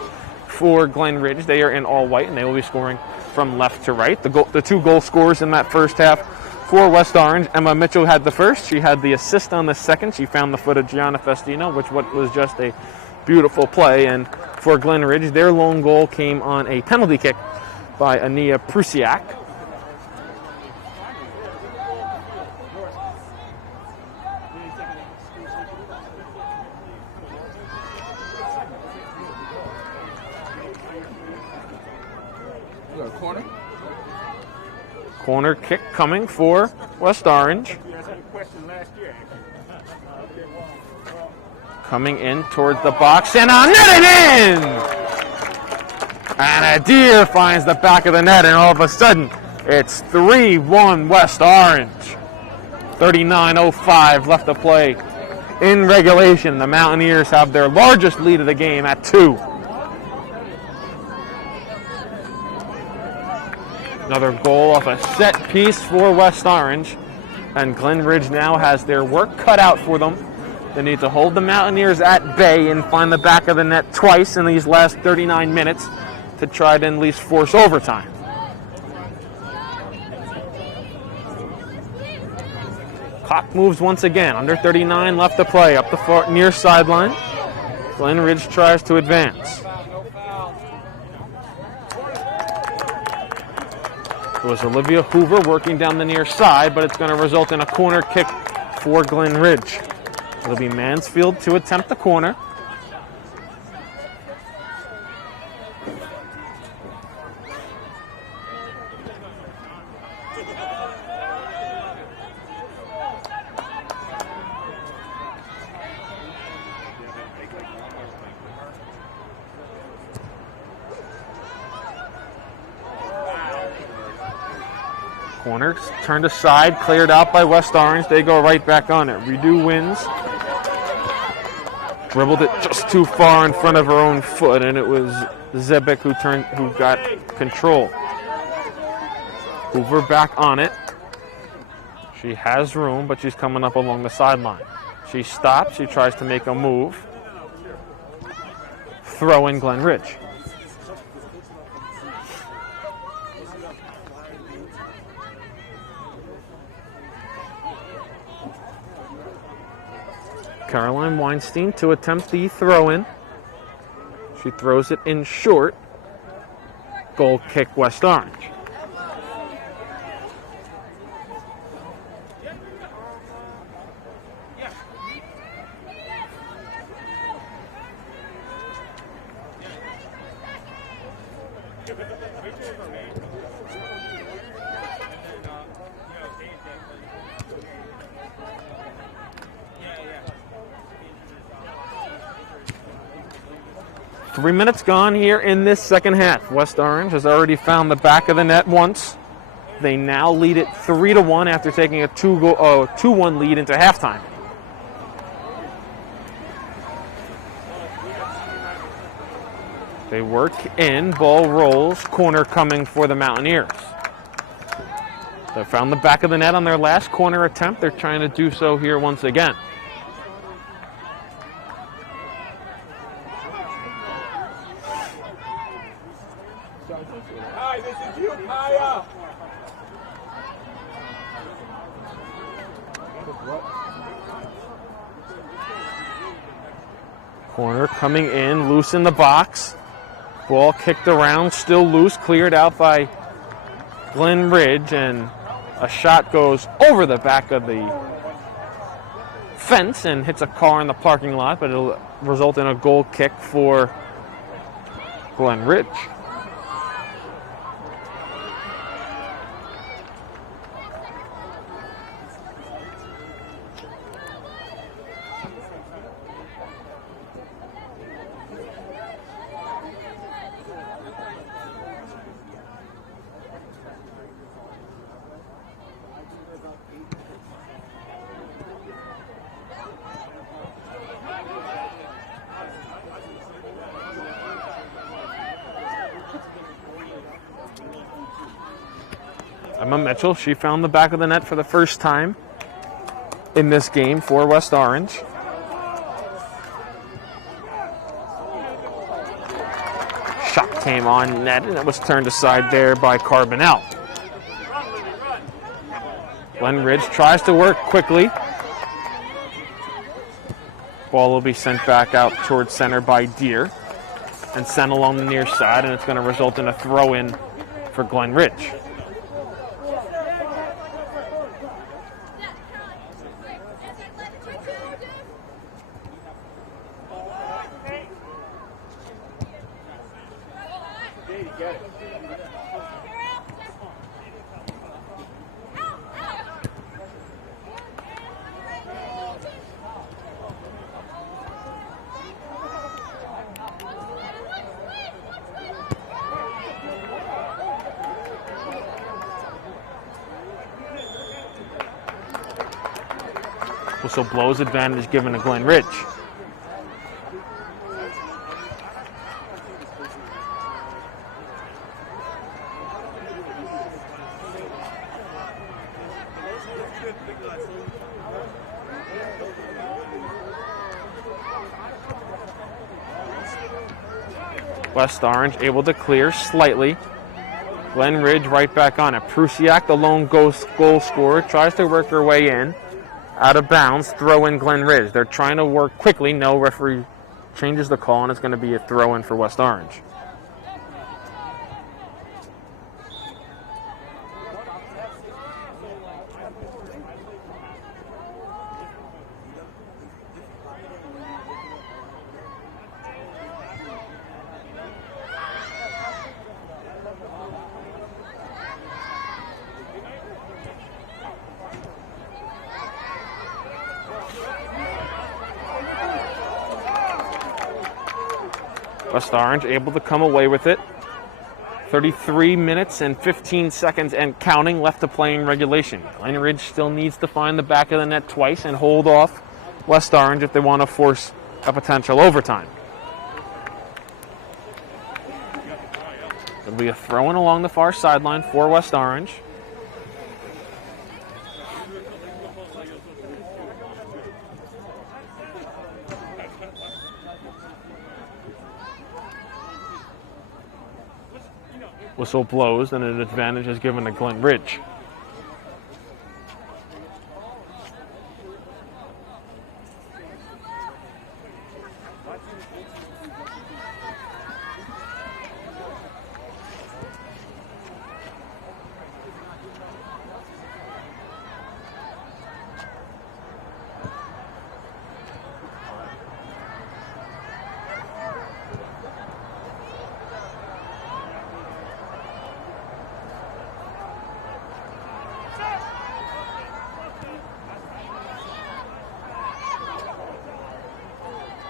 For Glen Ridge, they are in all white, and they will be scoring from left to right. The two goal scorers in that first half for West Orange, Emma Mitchell had the first. She had the assist on the second. She found the foot of Gianna Festino, which was just a beautiful play. And for Glen Ridge, their lone goal came on a penalty kick by Ania Prusiak. Corner kick coming for West Orange. Coming in towards the box and netted in! And Adair finds the back of the net, and all of a sudden it's 3-1 West Orange. 39:05 left to play in regulation. The Mountaineers have their largest lead of the game at 2. Another goal off a set piece for West Orange. And Glen Ridge now has their work cut out for them. They need to hold the Mountaineers at bay and find the back of the net twice in these last 39 minutes to try to at least force overtime. Clock moves once again. Under 39 left to play. Up the far near sideline. Glen Ridge tries to advance. It was Olivia Hoover working down the near side, but it's going to result in a corner kick for Glen Ridge. It'll be Mansfield to attempt the corner. Corner turned aside, cleared out by West Orange. They go right back on it. Redo wins. Dribbled it just too far in front of her own foot, and it was Zebic who got control. Hoover back on it. She has room, but she's coming up along the sideline. She stops. She tries to make a move. Throw in Glen Ridge. Caroline Weinstein to attempt the throw-in. She throws it in short. Goal kick West Orange. Three minutes gone here in this second half. West Orange has already found the back of the net once. They now lead it 3-1 after taking a 2-1 lead into halftime. They work in, ball rolls, corner coming for the Mountaineers. They found the back of the net on their last corner attempt. They're trying to do so here once again. Hi, this is you, Kaya. Corner coming in, loose in the box. Ball kicked around, still loose, cleared out by Glen Ridge, and a shot goes over the back of the fence and hits a car in the parking lot, but it'll result in a goal kick for Glen Ridge. Emma Mitchell, she found the back of the net for the first time in this game for West Orange. Shot came on net and it was turned aside there by Carbonell. Glen Ridge tries to work quickly. Ball will be sent back out towards center by Deere and sent along the near side, and it's going to result in a throw-in for Glen Ridge. Whistle blows, advantage given to Glen Ridge. West Orange able to clear slightly. Glen Ridge right back on it. Prusiak, the lone goal scorer, tries to work her way in. Out of bounds, throw in Glen Ridge. They're trying to work quickly. No referee changes the call, and it's going to be a throw in for West Orange. West Orange able to come away with it. 33 minutes and 15 seconds and counting left to play in regulation. Glen Ridge still needs to find the back of the net twice and hold off West Orange if they want to force a potential overtime. It'll be a throw-in along the far sideline for West Orange. Whistle blows and an advantage is given to Glen Ridge.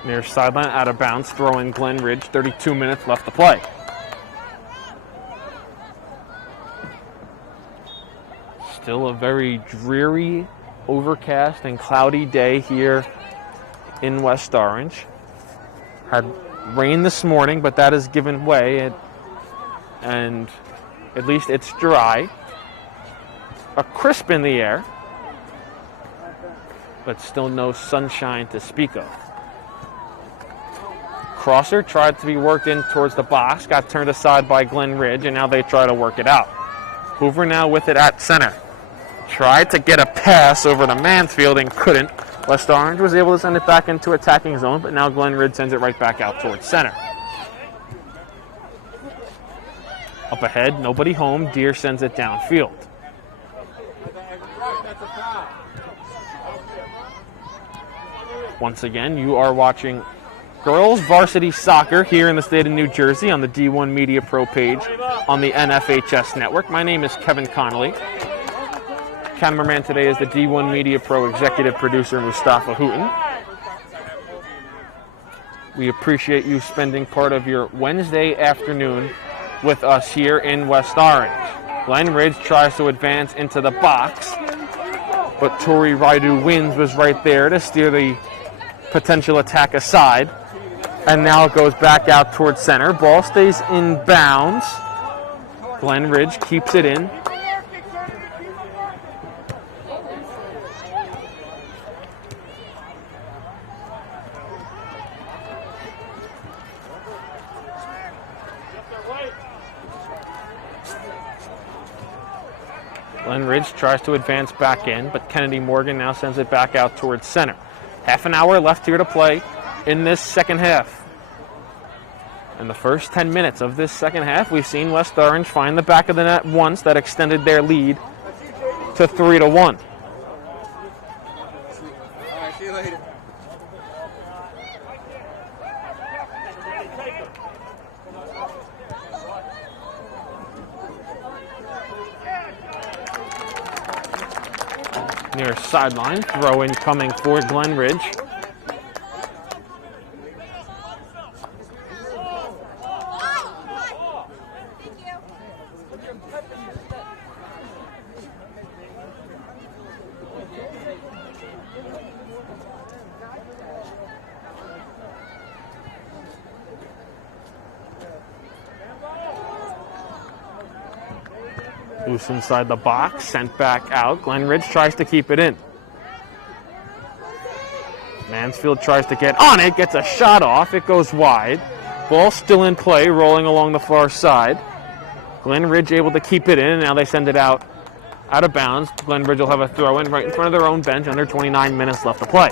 Near sideline, out of bounds, throw in Glen Ridge, 32 minutes left to play. Still a very dreary, overcast and cloudy day here in West Orange. Had Rain this morning, but that has given way, and at least it's dry. A crisp in the air, but still no sunshine to speak of. Crosser tried to be worked in towards the box, got turned aside by Glen Ridge, and now they try to work it out. Hoover now with it at center. Tried to get a pass over to Mansfield and couldn't. West Orange was able to send it back into attacking zone, but now Glen Ridge sends it right back out towards center. Up ahead, nobody home. Deere sends it downfield. Once again, you are watching girls varsity soccer here in the state of New Jersey on the D1 Media Pro page on the NFHS network. My name is Kevin Connolly. Cameraman today is the D1 Media Pro executive producer, Mustafa Hooten. We appreciate you spending part of your Wednesday afternoon with us here in West Orange. Glen Ridge tries to advance into the box, but Tori Raidu Wins was right there to steer the potential attack aside. And now it goes back out towards center. Ball stays in bounds. Glen Ridge keeps it in. Glen Ridge tries to advance back in, but Kennedy Morgan now sends it back out towards center. Half an hour left here to play in this second half. In the first 10 minutes of this second half, we've seen West Orange find the back of the net once. That extended their lead to 3-1. All right, see you later. Near sideline, throw in coming for Glen Ridge. Loose inside the box, sent back out. Glen Ridge tries to keep it in. Mansfield tries to get on it, gets a shot off, it goes wide. Ball still in play, rolling along the far side. Glen Ridge able to keep it in, and now they send it out of bounds. Glen Ridge will have a throw in right in front of their own bench, under 29 minutes left to play.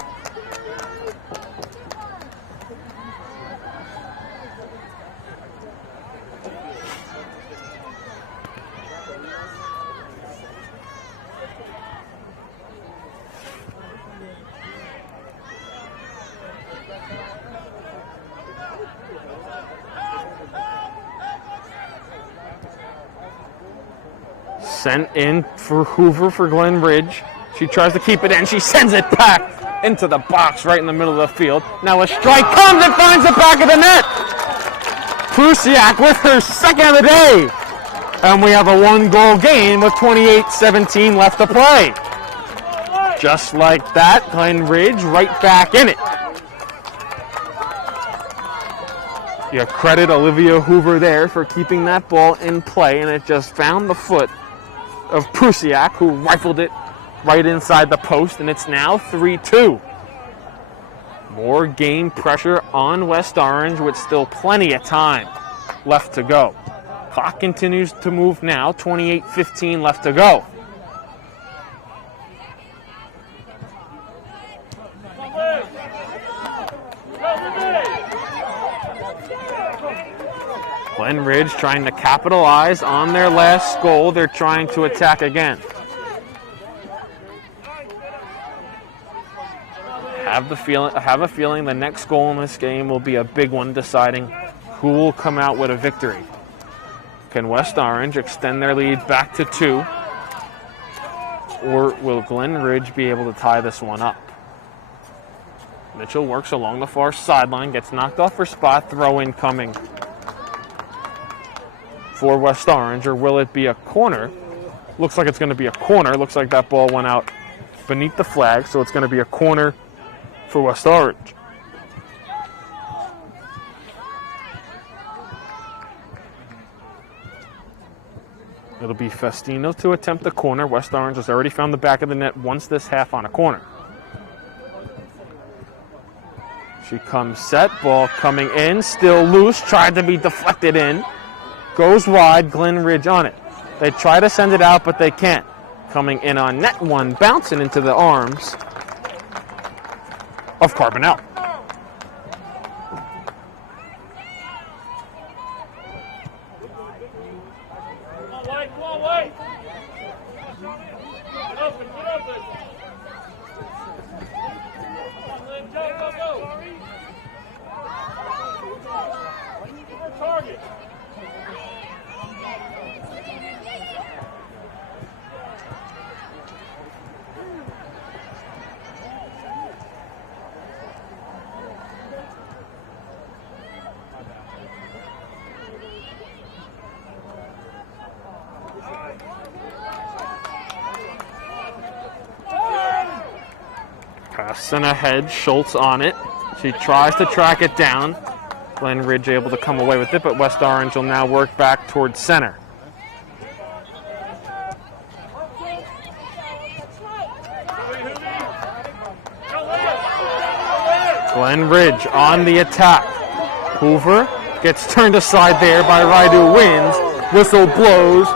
Sent in for Hoover for Glen Ridge. She tries to keep it in. She sends it back into the box right in the middle of the field. Now a strike comes and finds the back of the net. Prusiak with her second of the day. And we have a one-goal game with 28-17 left to play. Just like that, Glen Ridge right back in it. You credit Olivia Hoover there for keeping that ball in play, and it just found the foot of Prusiak, who rifled it right inside the post, and it's now 3-2. More game pressure on West Orange with still plenty of time left to go. Clock continues to move now, 28-15 left to go. Glen Ridge trying to capitalize on their last goal. They're trying to attack again. I have a feeling the next goal in this game will be a big one, deciding who will come out with a victory. Can West Orange extend their lead back to 2? Or will Glen Ridge be able to tie this one up? Mitchell works along the far sideline, gets knocked off her spot, throw in coming for West Orange, or will it be a corner? Looks like it's going to be a corner. Looks like that ball went out beneath the flag, so it's going to be a corner for West Orange. It'll be Festino to attempt the corner. West Orange has already found the back of the net once this half on a corner. She comes set, ball coming in, still loose, tried to be deflected in. Goes wide, Glen Ridge on it. They try to send it out, but they can't. Coming in on net one, bouncing into the arms of Carbonell. Pass and ahead, Schultz on it. She tries to track it down. Glen Ridge able to come away with it, but West Orange will now work back towards center. Glen Ridge on the attack. Hoover gets turned aside there by Raidu Wins. Whistle blows.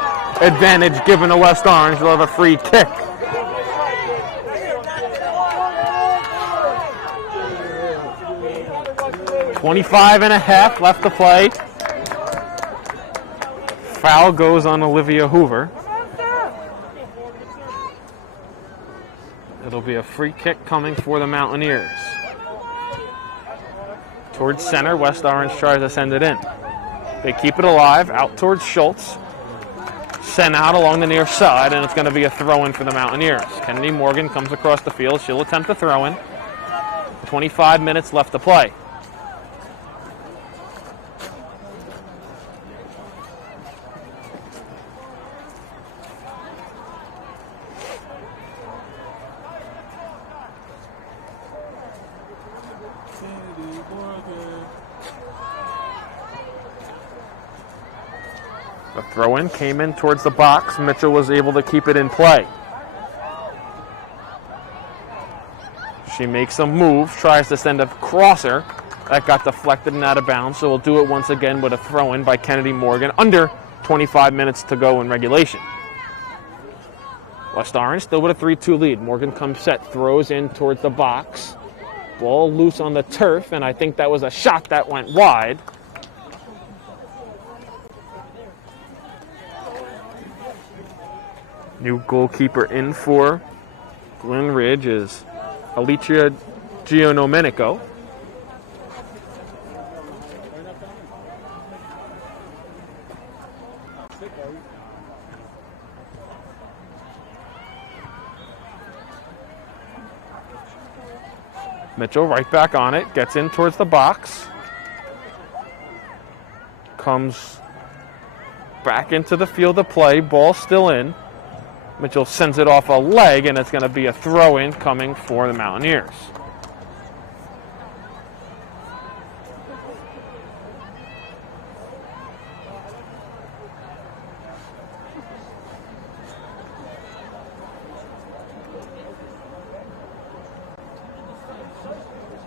Advantage given to West Orange. They'll have a free kick. .25.5 left to play. Foul goes on Olivia Hoover. It'll be a free kick coming for the Mountaineers. Towards center, West Orange tries to send it in. They keep it alive, out towards Schultz. Sent out along the near side, and it's going to be a throw-in for the Mountaineers. Kennedy Morgan comes across the field. She'll attempt a throw-in. 25 minutes left to play. The throw-in came in towards the box. Mitchell was able to keep it in play. She makes a move, tries to send a crosser. That got deflected and out of bounds, so we'll do it once again with a throw-in by Kennedy Morgan. Under 25 minutes to go in regulation. West Orange still with a 3-2 lead. Morgan comes set, throws in towards the box. Ball loose on the turf, and I think that was a shot that went wide. New goalkeeper in for Glen Ridge is Alicia Gionomenico. Mitchell right back on it, gets in towards the box. Comes back into the field of play, ball still in. Mitchell sends it off a leg, and it's going to be a throw-in coming for the Mountaineers.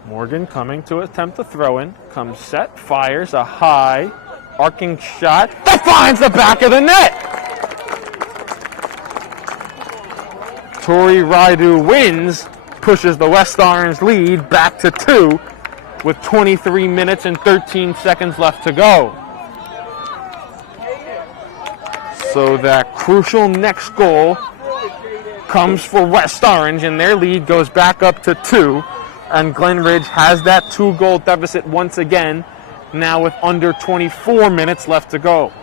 Morgan coming to attempt a throw-in. Comes set, fires a high, arcing shot that finds the back of the net! Tori Raidu Wins, pushes the West Orange lead back to 2 with 23 minutes and 13 seconds left to go. So that crucial next goal comes for West Orange, and their lead goes back up to 2. And Glen Ridge has that 2-goal deficit once again, now with under 24 minutes left to go.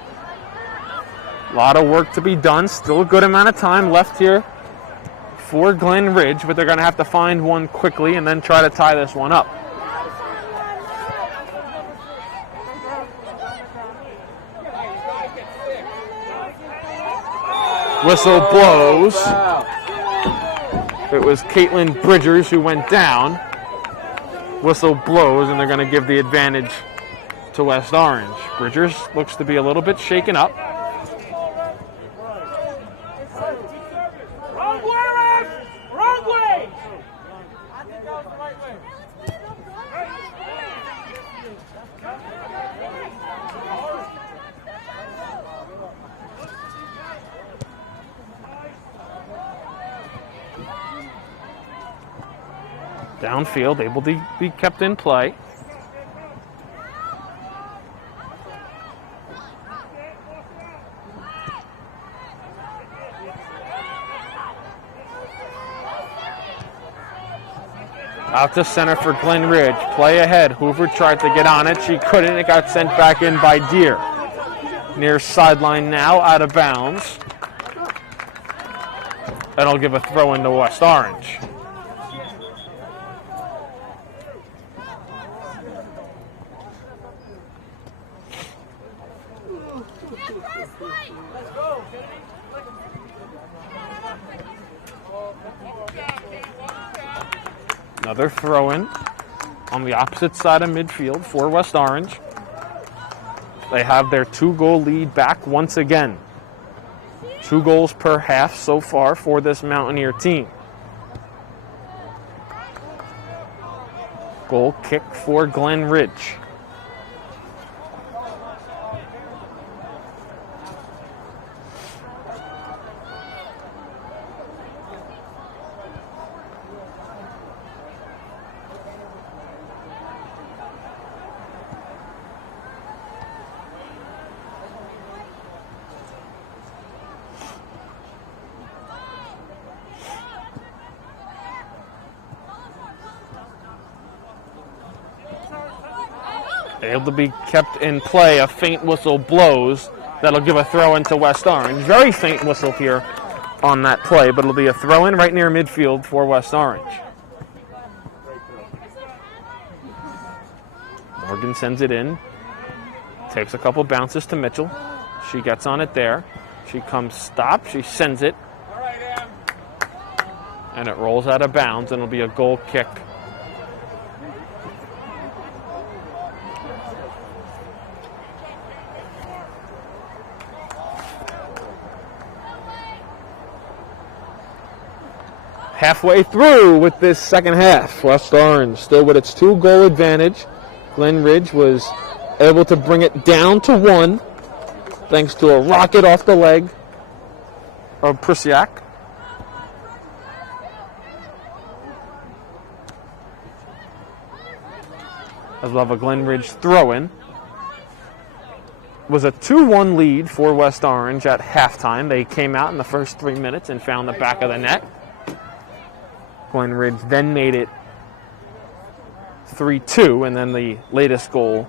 A lot of work to be done, still a good amount of time left here for Glen Ridge, but they're going to have to find one quickly and then try to tie this one up. Whistle blows. It was Caitlin Bridgers who went down. Whistle blows, and they're going to give the advantage to West Orange. Bridgers looks to be a little bit shaken up. Downfield, able to be kept in play. Out to center for Glen Ridge. Play ahead. Hoover tried to get on it. She couldn't. It got sent back in by Deere. Near sideline now, out of bounds. That'll give a throw into West Orange. Another throw-in on the opposite side of midfield for West Orange. They have their 2-goal lead back once again. 2 goals per half so far for this Mountaineer team. Goal kick for Glen Ridge. Able to be kept in play. A faint whistle blows. That'll give a throw into West Orange. Very faint whistle here on that play, but it'll be a throw in right near midfield for West Orange. Morgan sends it in. Takes a couple bounces to Mitchell. She gets on it there. She comes stop. She sends it. And it rolls out of bounds, and it'll be a goal kick. Halfway through with this second half, West Orange still with its 2-goal advantage. Glen Ridge was able to bring it down to 1 thanks to a rocket off the leg of Prisiak. As well, a Glen Ridge throw-in. It was a 2-1 lead for West Orange at halftime. They came out in the first 3 minutes and found the back of the net. Glen Ridge then made it 3-2, and then the latest goal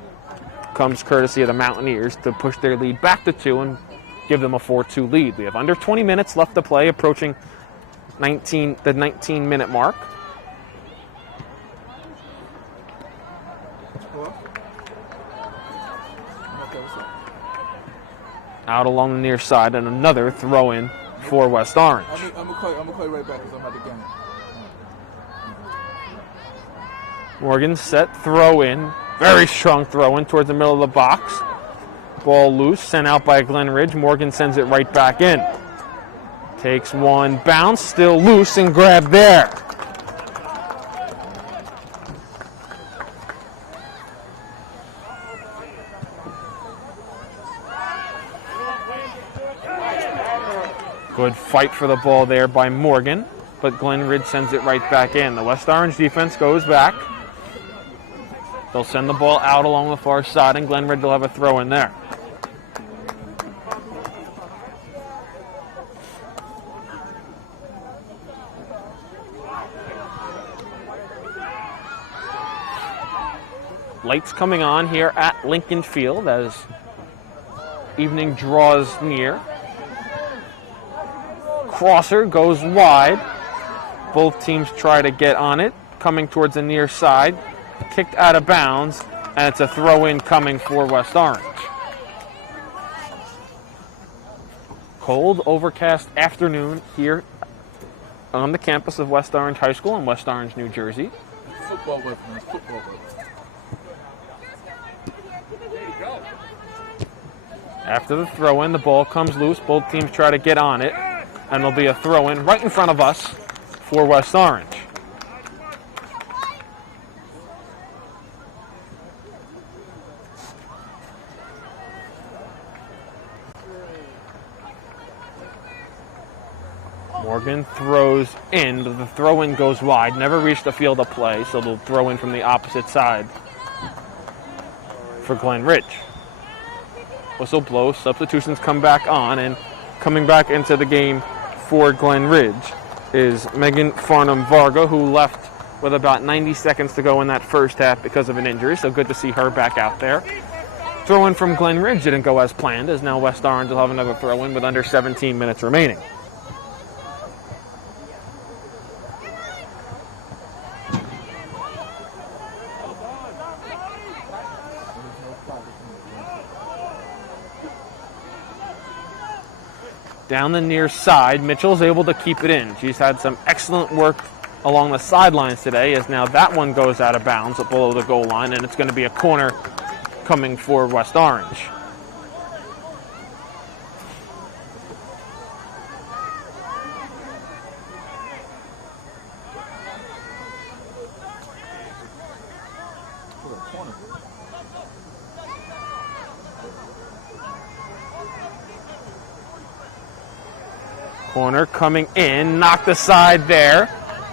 comes courtesy of the Mountaineers to push their lead back to 2 and give them a 4-2 lead. We have under 20 minutes left to play, approaching the 19-minute mark. Out along the near side, and another throw-in for West Orange. I'm gonna call you right back because I'm at the game. Morgan set, throw in. Very strong throw in towards the middle of the box. Ball loose, sent out by Glen Ridge. Morgan sends it right back in. Takes one bounce, still loose and grabbed there. Good fight for the ball there by Morgan, but Glen Ridge sends it right back in. The West Orange defense goes back. They'll send the ball out along the far side, and Glen Ridge will have a throw in there. Lights coming on here at Lincoln Field as evening draws near. Crosser goes wide. Both teams try to get on it. Coming towards the near side. Kicked out of bounds, and it's a throw-in coming for West Orange. Cold, overcast afternoon here on the campus of West Orange High School in West Orange, New Jersey. Football weapon, football weapon. After the throw-in, the ball comes loose. Both teams try to get on it, and there'll be a throw-in right in front of us for West Orange. Morgan throws in, but the throw-in goes wide. Never reached the field of play, so they'll throw in from the opposite side for Glen Ridge. Whistle blows, substitutions come back on, and coming back into the game for Glen Ridge is Megan Farnham-Varga, who left with about 90 seconds to go in that first half because of an injury, so good to see her back out there. Throw-in from Glen Ridge didn't go as planned, as now West Orange will have another throw-in with under 17 minutes remaining. Down the near side, Mitchell's able to keep it in. She's had some excellent work along the sidelines today, as now that one goes out of bounds below the goal line, and it's going to be a corner coming for West Orange. Corner coming in, knocked aside there.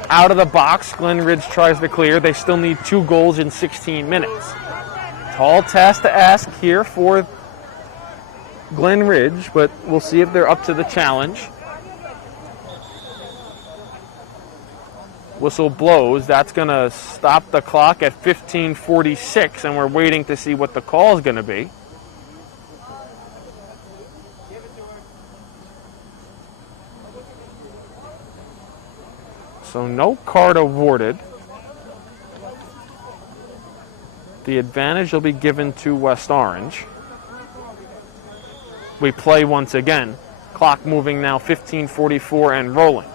Out of the box, Glen Ridge tries to clear. They still need 2 goals in 16 minutes. Tall task to ask here for Glen Ridge, but we'll see if they're up to the challenge. Whistle blows. That's going to stop the clock at 15:46, and we're waiting to see what the call is going to be. So no card awarded. The advantage will be given to West Orange. We play once again. Clock moving now, 15:44 and rolling.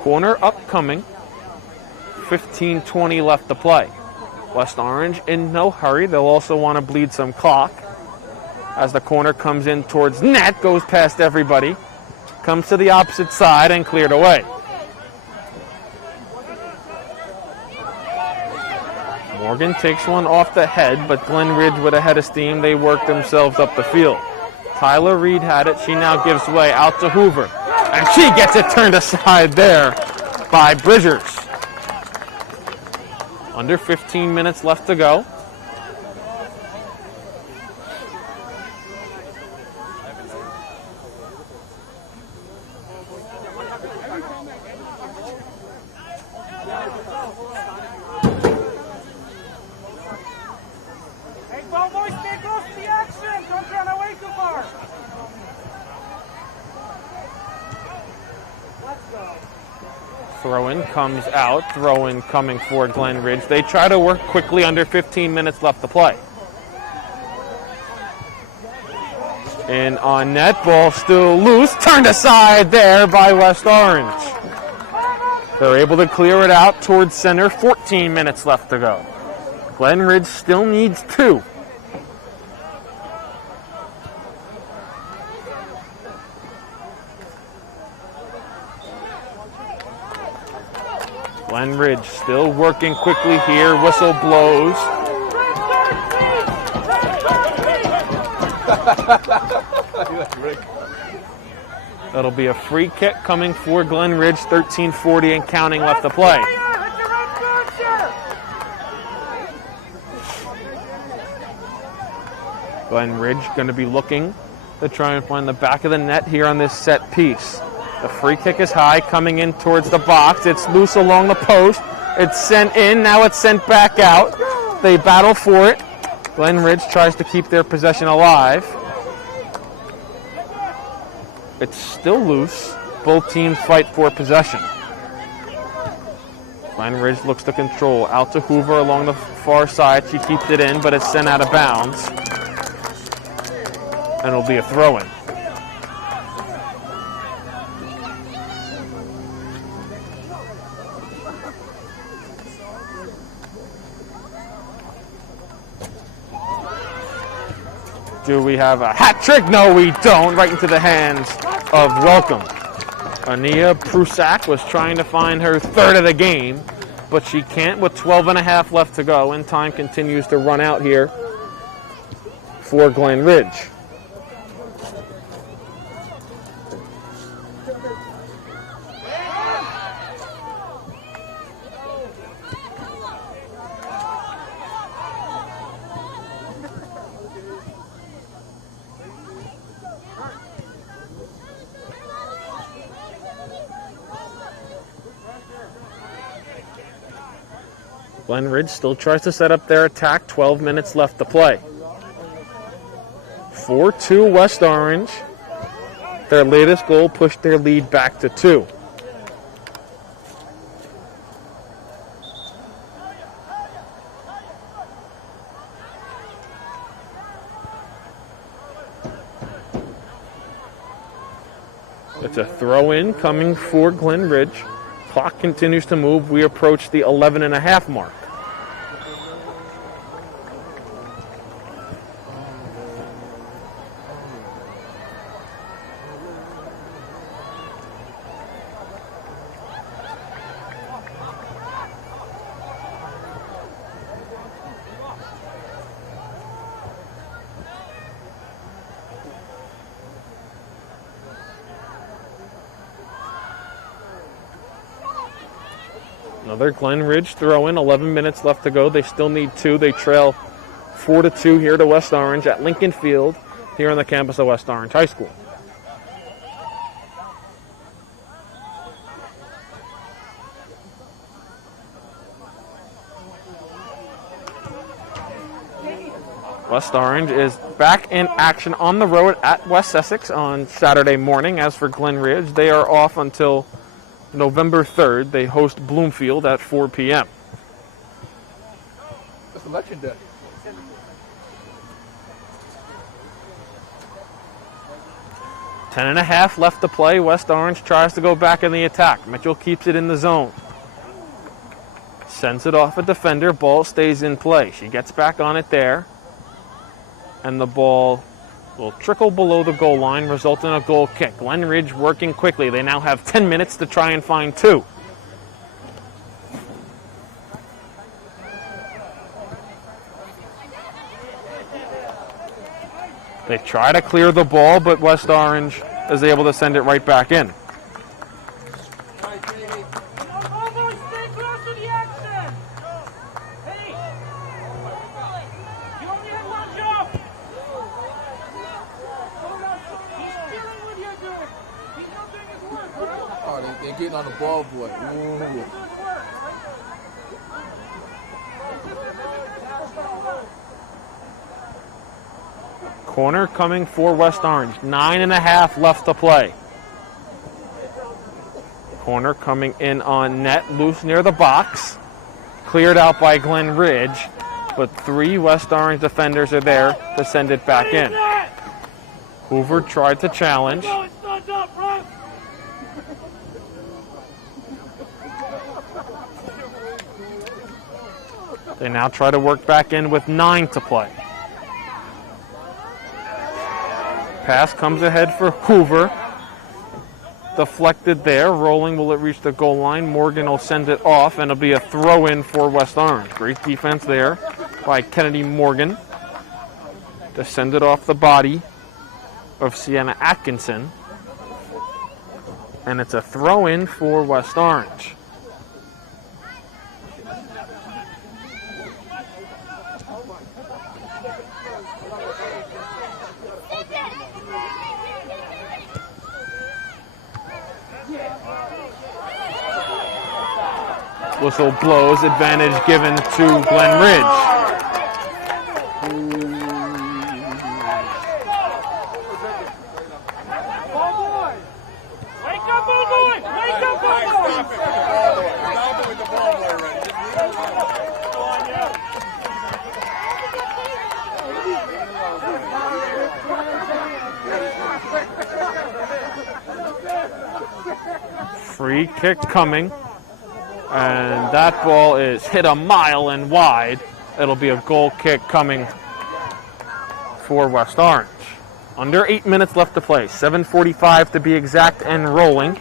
Corner upcoming. 15:20 left to play. West Orange in no hurry. They'll also want to bleed some clock. As the corner comes in towards net, goes past everybody, comes to the opposite side and cleared away. Morgan takes one off the head, but Glen Ridge with a head of steam, they work themselves up the field. Tyler Reed had it. She now gives way out to Hoover. And she gets it turned aside there by Bridgers. Under 15 minutes left to go. Hey, ball boys, stay close to the action. Don't run away too far. Throw-in comes out. Throw-in coming for Glen Ridge. They try to work quickly, under 15 minutes left to play. And on net, ball still loose. Turned aside there by West Orange. They're able to clear it out towards center. 14 minutes left to go. Glen Ridge still needs 2. Glen Ridge still working quickly here. Whistle blows. That'll be a free kick coming for Glen Ridge. 13:40 and counting left to play. Glen Ridge going to be looking to try and find the back of the net here on this set piece. The free kick is high, coming in towards the box. It's loose along the post. It's sent in. Now it's sent back out. They battle for it. Glen Ridge tries to keep their possession alive. It's still loose. Both teams fight for possession. Glen Ridge looks to control. Out to Hoover along the far side. She keeps it in, but it's sent out of bounds. And it'll be a throw-in. Do we have a hat trick? No, we don't. Right into the hands of welcome. Ania Prusak was trying to find her third of the game, but she can't with 12 and a half left to go, and time continues to run out here for Glen Ridge. Glen Ridge still tries to set up their attack. 12 minutes left to play. 4-2 West Orange. Their latest goal pushed their lead back to 2. It's a throw-in coming for Glen Ridge. Clock continues to move. We approach the 11 and a half mark. Another Glen Ridge throw-in, 11 minutes left to go. They still need 2. They trail 4-2 here to West Orange at Lincoln Field here on the campus of West Orange High School. West Orange is back in action on the road at West Essex on Saturday morning. As for Glen Ridge, they are off until November 3rd. They host Bloomfield at 4 p.m. It's election day. Ten and a half left to play. West Orange tries to go back in the attack. Mitchell keeps it in the zone. Sends it off a defender. Ball stays in play. She gets back on it there. And the ball will trickle below the goal line, result in a goal kick. Glen Ridge working quickly. They now have 10 minutes to try and find 2. They try to clear the ball, but West Orange is able to send it right back in. They're getting on the ball, boy. Ooh. Corner coming for West Orange. 9 and a half left to play. Corner coming in on net, loose near the box. Cleared out by Glen Ridge, but 3 West Orange defenders are there to send it back in. Hoover tried to challenge. They now try to work back in with 9 to play. Pass comes ahead for Hoover. Deflected there. Rolling, will it reach the goal line? Morgan will send it off, and it'll be a throw-in for West Orange. Great defense there by Kennedy Morgan to send it off the body of Sienna Atkinson. And it's a throw-in for West Orange. Whistle blows, advantage given to Glen Ridge. Free kick coming. And that ball is hit a mile and wide. It'll be a goal kick coming for West Orange. Under 8 minutes left to play. 7:45 to be exact and rolling.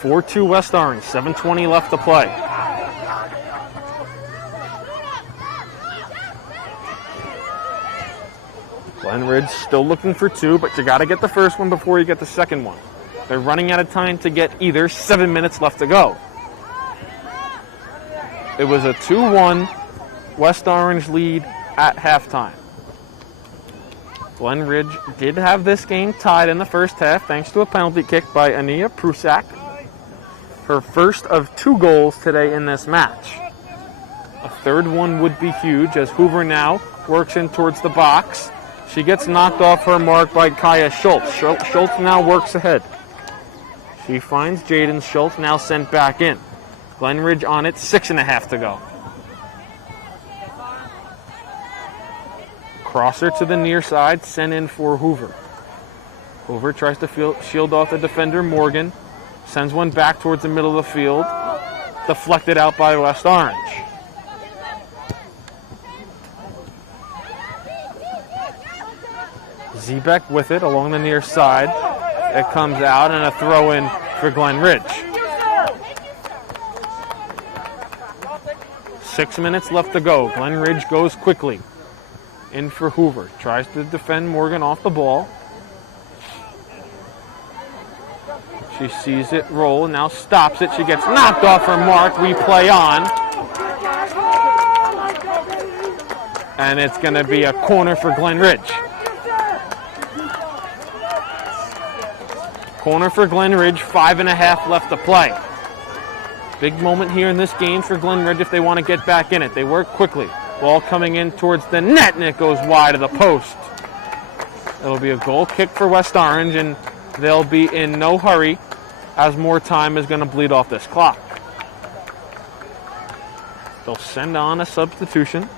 (4-2) West Orange. 7:20 left to play. Glen Ridge still looking for 2, but you got to get the first one before you get the second one. They're running out of time to get either. 7 minutes left to go. It was a 2-1 West Orange lead at halftime. Glen Ridge did have this game tied in the first half thanks to a penalty kick by Ania Prusak. Her first of 2 goals today in this match. A third one would be huge as Hoover now works in towards the box. She gets knocked off her mark by Kaya Schultz. Schultz now works ahead. She finds Jaden Schultz, now sent back in. Glen Ridge on it, 6.5 to go. Crosser to the near side, sent in for Hoover. Hoover tries to shield off the defender, Morgan. Sends one back towards the middle of the field. Deflected out by West Orange. Zebek with it along the near side. It comes out and a throw in for Glen Ridge. 6 minutes left to go. Glen Ridge goes quickly. In for Hoover. Tries to defend Morgan off the ball. She sees it roll and now stops it. She gets knocked off her mark. We play on. And it's going to be a corner for Glen Ridge. Corner for Glen Ridge, 5.5 left to play. Big moment here in this game for Glen Ridge if they want to get back in it. They work quickly. Ball coming in towards the net, and it goes wide of the post. It'll be a goal kick for West Orange, and they'll be in no hurry as more time is going to bleed off this clock. They'll send on a substitution.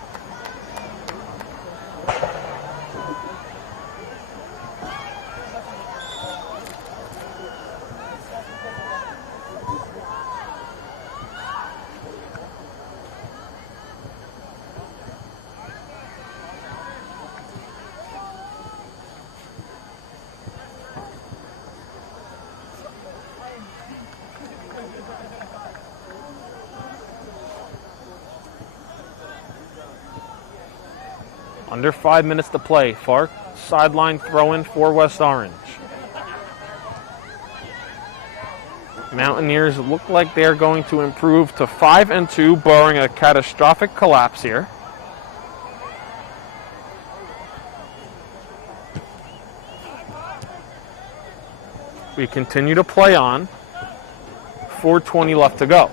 Under 5 minutes to play. Far sideline throw-in for West Orange. Mountaineers look like they're going to improve to 5-2, barring a catastrophic collapse here. We continue to play on. 4:20 left to go.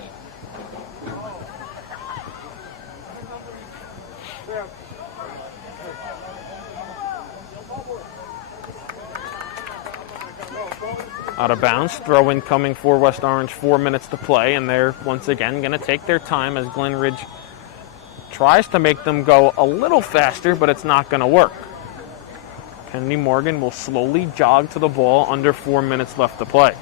Out of bounds, throw-in coming for West Orange, 4 minutes to play, and they're once again going to take their time as Glen Ridge tries to make them go a little faster, but it's not going to work. Kennedy Morgan will slowly jog to the ball under 4 minutes left to play.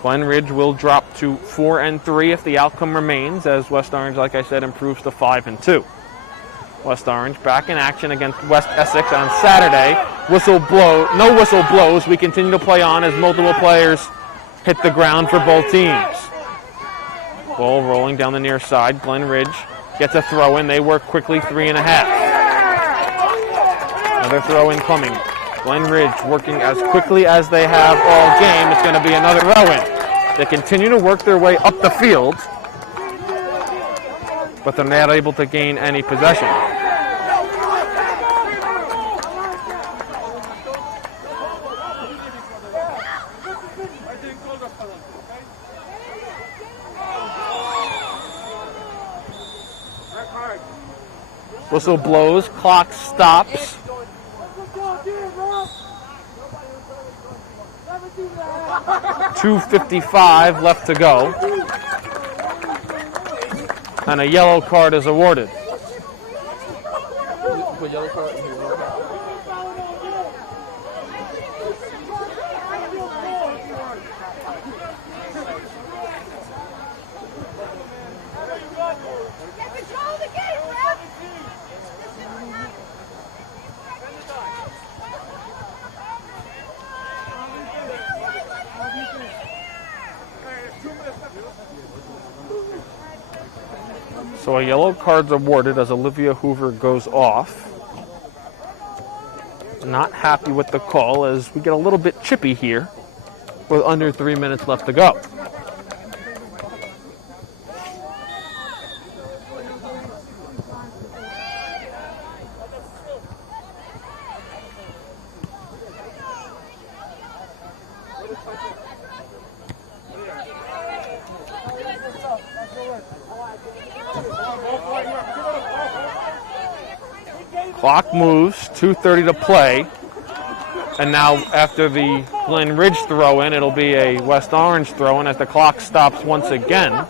Glen Ridge will drop to 4-3 if the outcome remains, as West Orange, like I said, improves to 5-2. West Orange back in action against West Essex on Saturday. No whistle blows. We continue to play on as multiple players hit the ground for both teams. Ball rolling down the near side. Glen Ridge gets a throw in. They work quickly, 3.5. Another throw in coming. Glen Ridge working as quickly as they have all game. It's going to be another throw in. They continue to work their way up the field, but they're not able to gain any possession. Whistle blows, clock stops. .255 left to go. and a yellow card is awarded. Put yellow card in here. So a yellow card's awarded as Olivia Hoover goes off. Not happy with the call as we get a little bit chippy here with under 3 minutes left to go. Clock moves, 2:30 to play. And now after the Glen Ridge throw-in, it'll be a West Orange throw-in as the clock stops once again.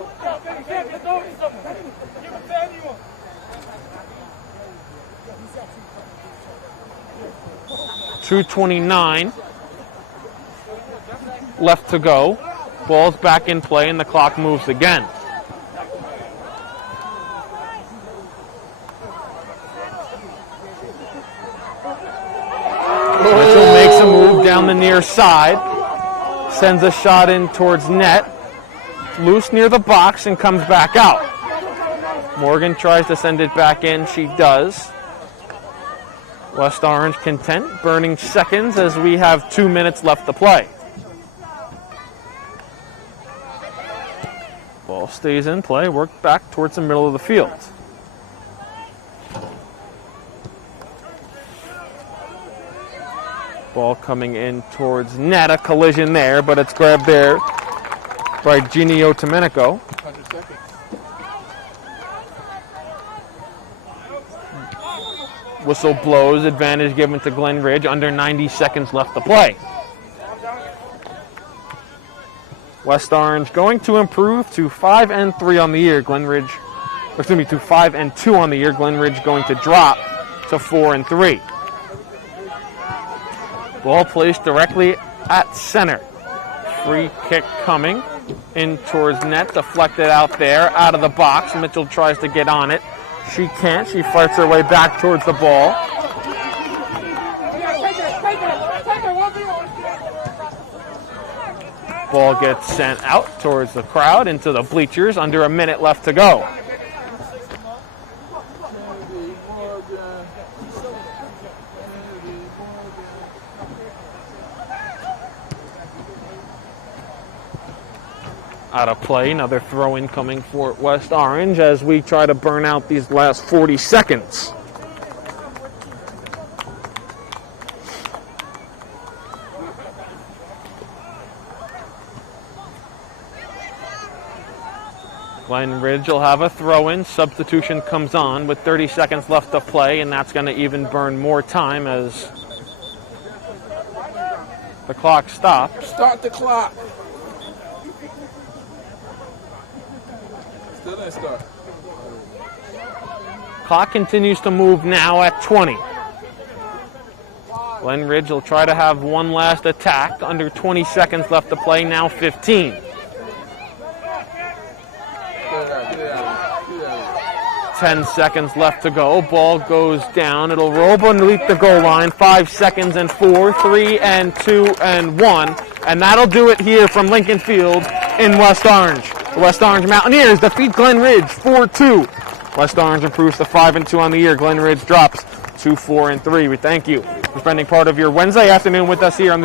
.229 left to go. Ball's back in play and the clock moves again. Mitchell makes a move down the near side, sends a shot in towards net, loose near the box and comes back out. Morgan tries to send it back in, she does. West Orange content, burning seconds as we have 2 minutes left to play. Ball stays in play, worked back towards the middle of the field. Ball coming in towards net, a collision there, but it's grabbed there by Genio Domenico. 100 seconds. Whistle blows, advantage given to Glen Ridge, under 90 seconds left to play. West Orange going to improve to 5-3 on the year. Glen Ridge, to 5-2 on the year. Glen Ridge going to drop to 4-3. Ball placed directly at center. Free kick coming in towards net, deflected out there, out of the box. Mitchell tries to get on it. She can't. She fights her way back towards the ball. Ball gets sent out towards the crowd into the bleachers. Under a minute left to go. Out of play, another throw-in coming for West Orange as we try to burn out these last 40 seconds. Glen Ridge will have a throw-in. Substitution comes on with 30 seconds left to play, and that's going to even burn more time as the clock stops. Start the clock. Still didn't start. Clock continues to move now at 20. Glen Ridge will try to have one last attack. Under 20 seconds left to play, now 15. 10 seconds left to go. Ball goes down. It'll roll beneath the goal line. 5 seconds and 4, 3 and 2 and 1. And that'll do it here from Lincoln Field in West Orange. The West Orange Mountaineers defeat Glen Ridge 4-2. West Orange improves to 5-2 on the year. Glen Ridge drops to 4-3. We thank you for spending part of your Wednesday afternoon with us here on the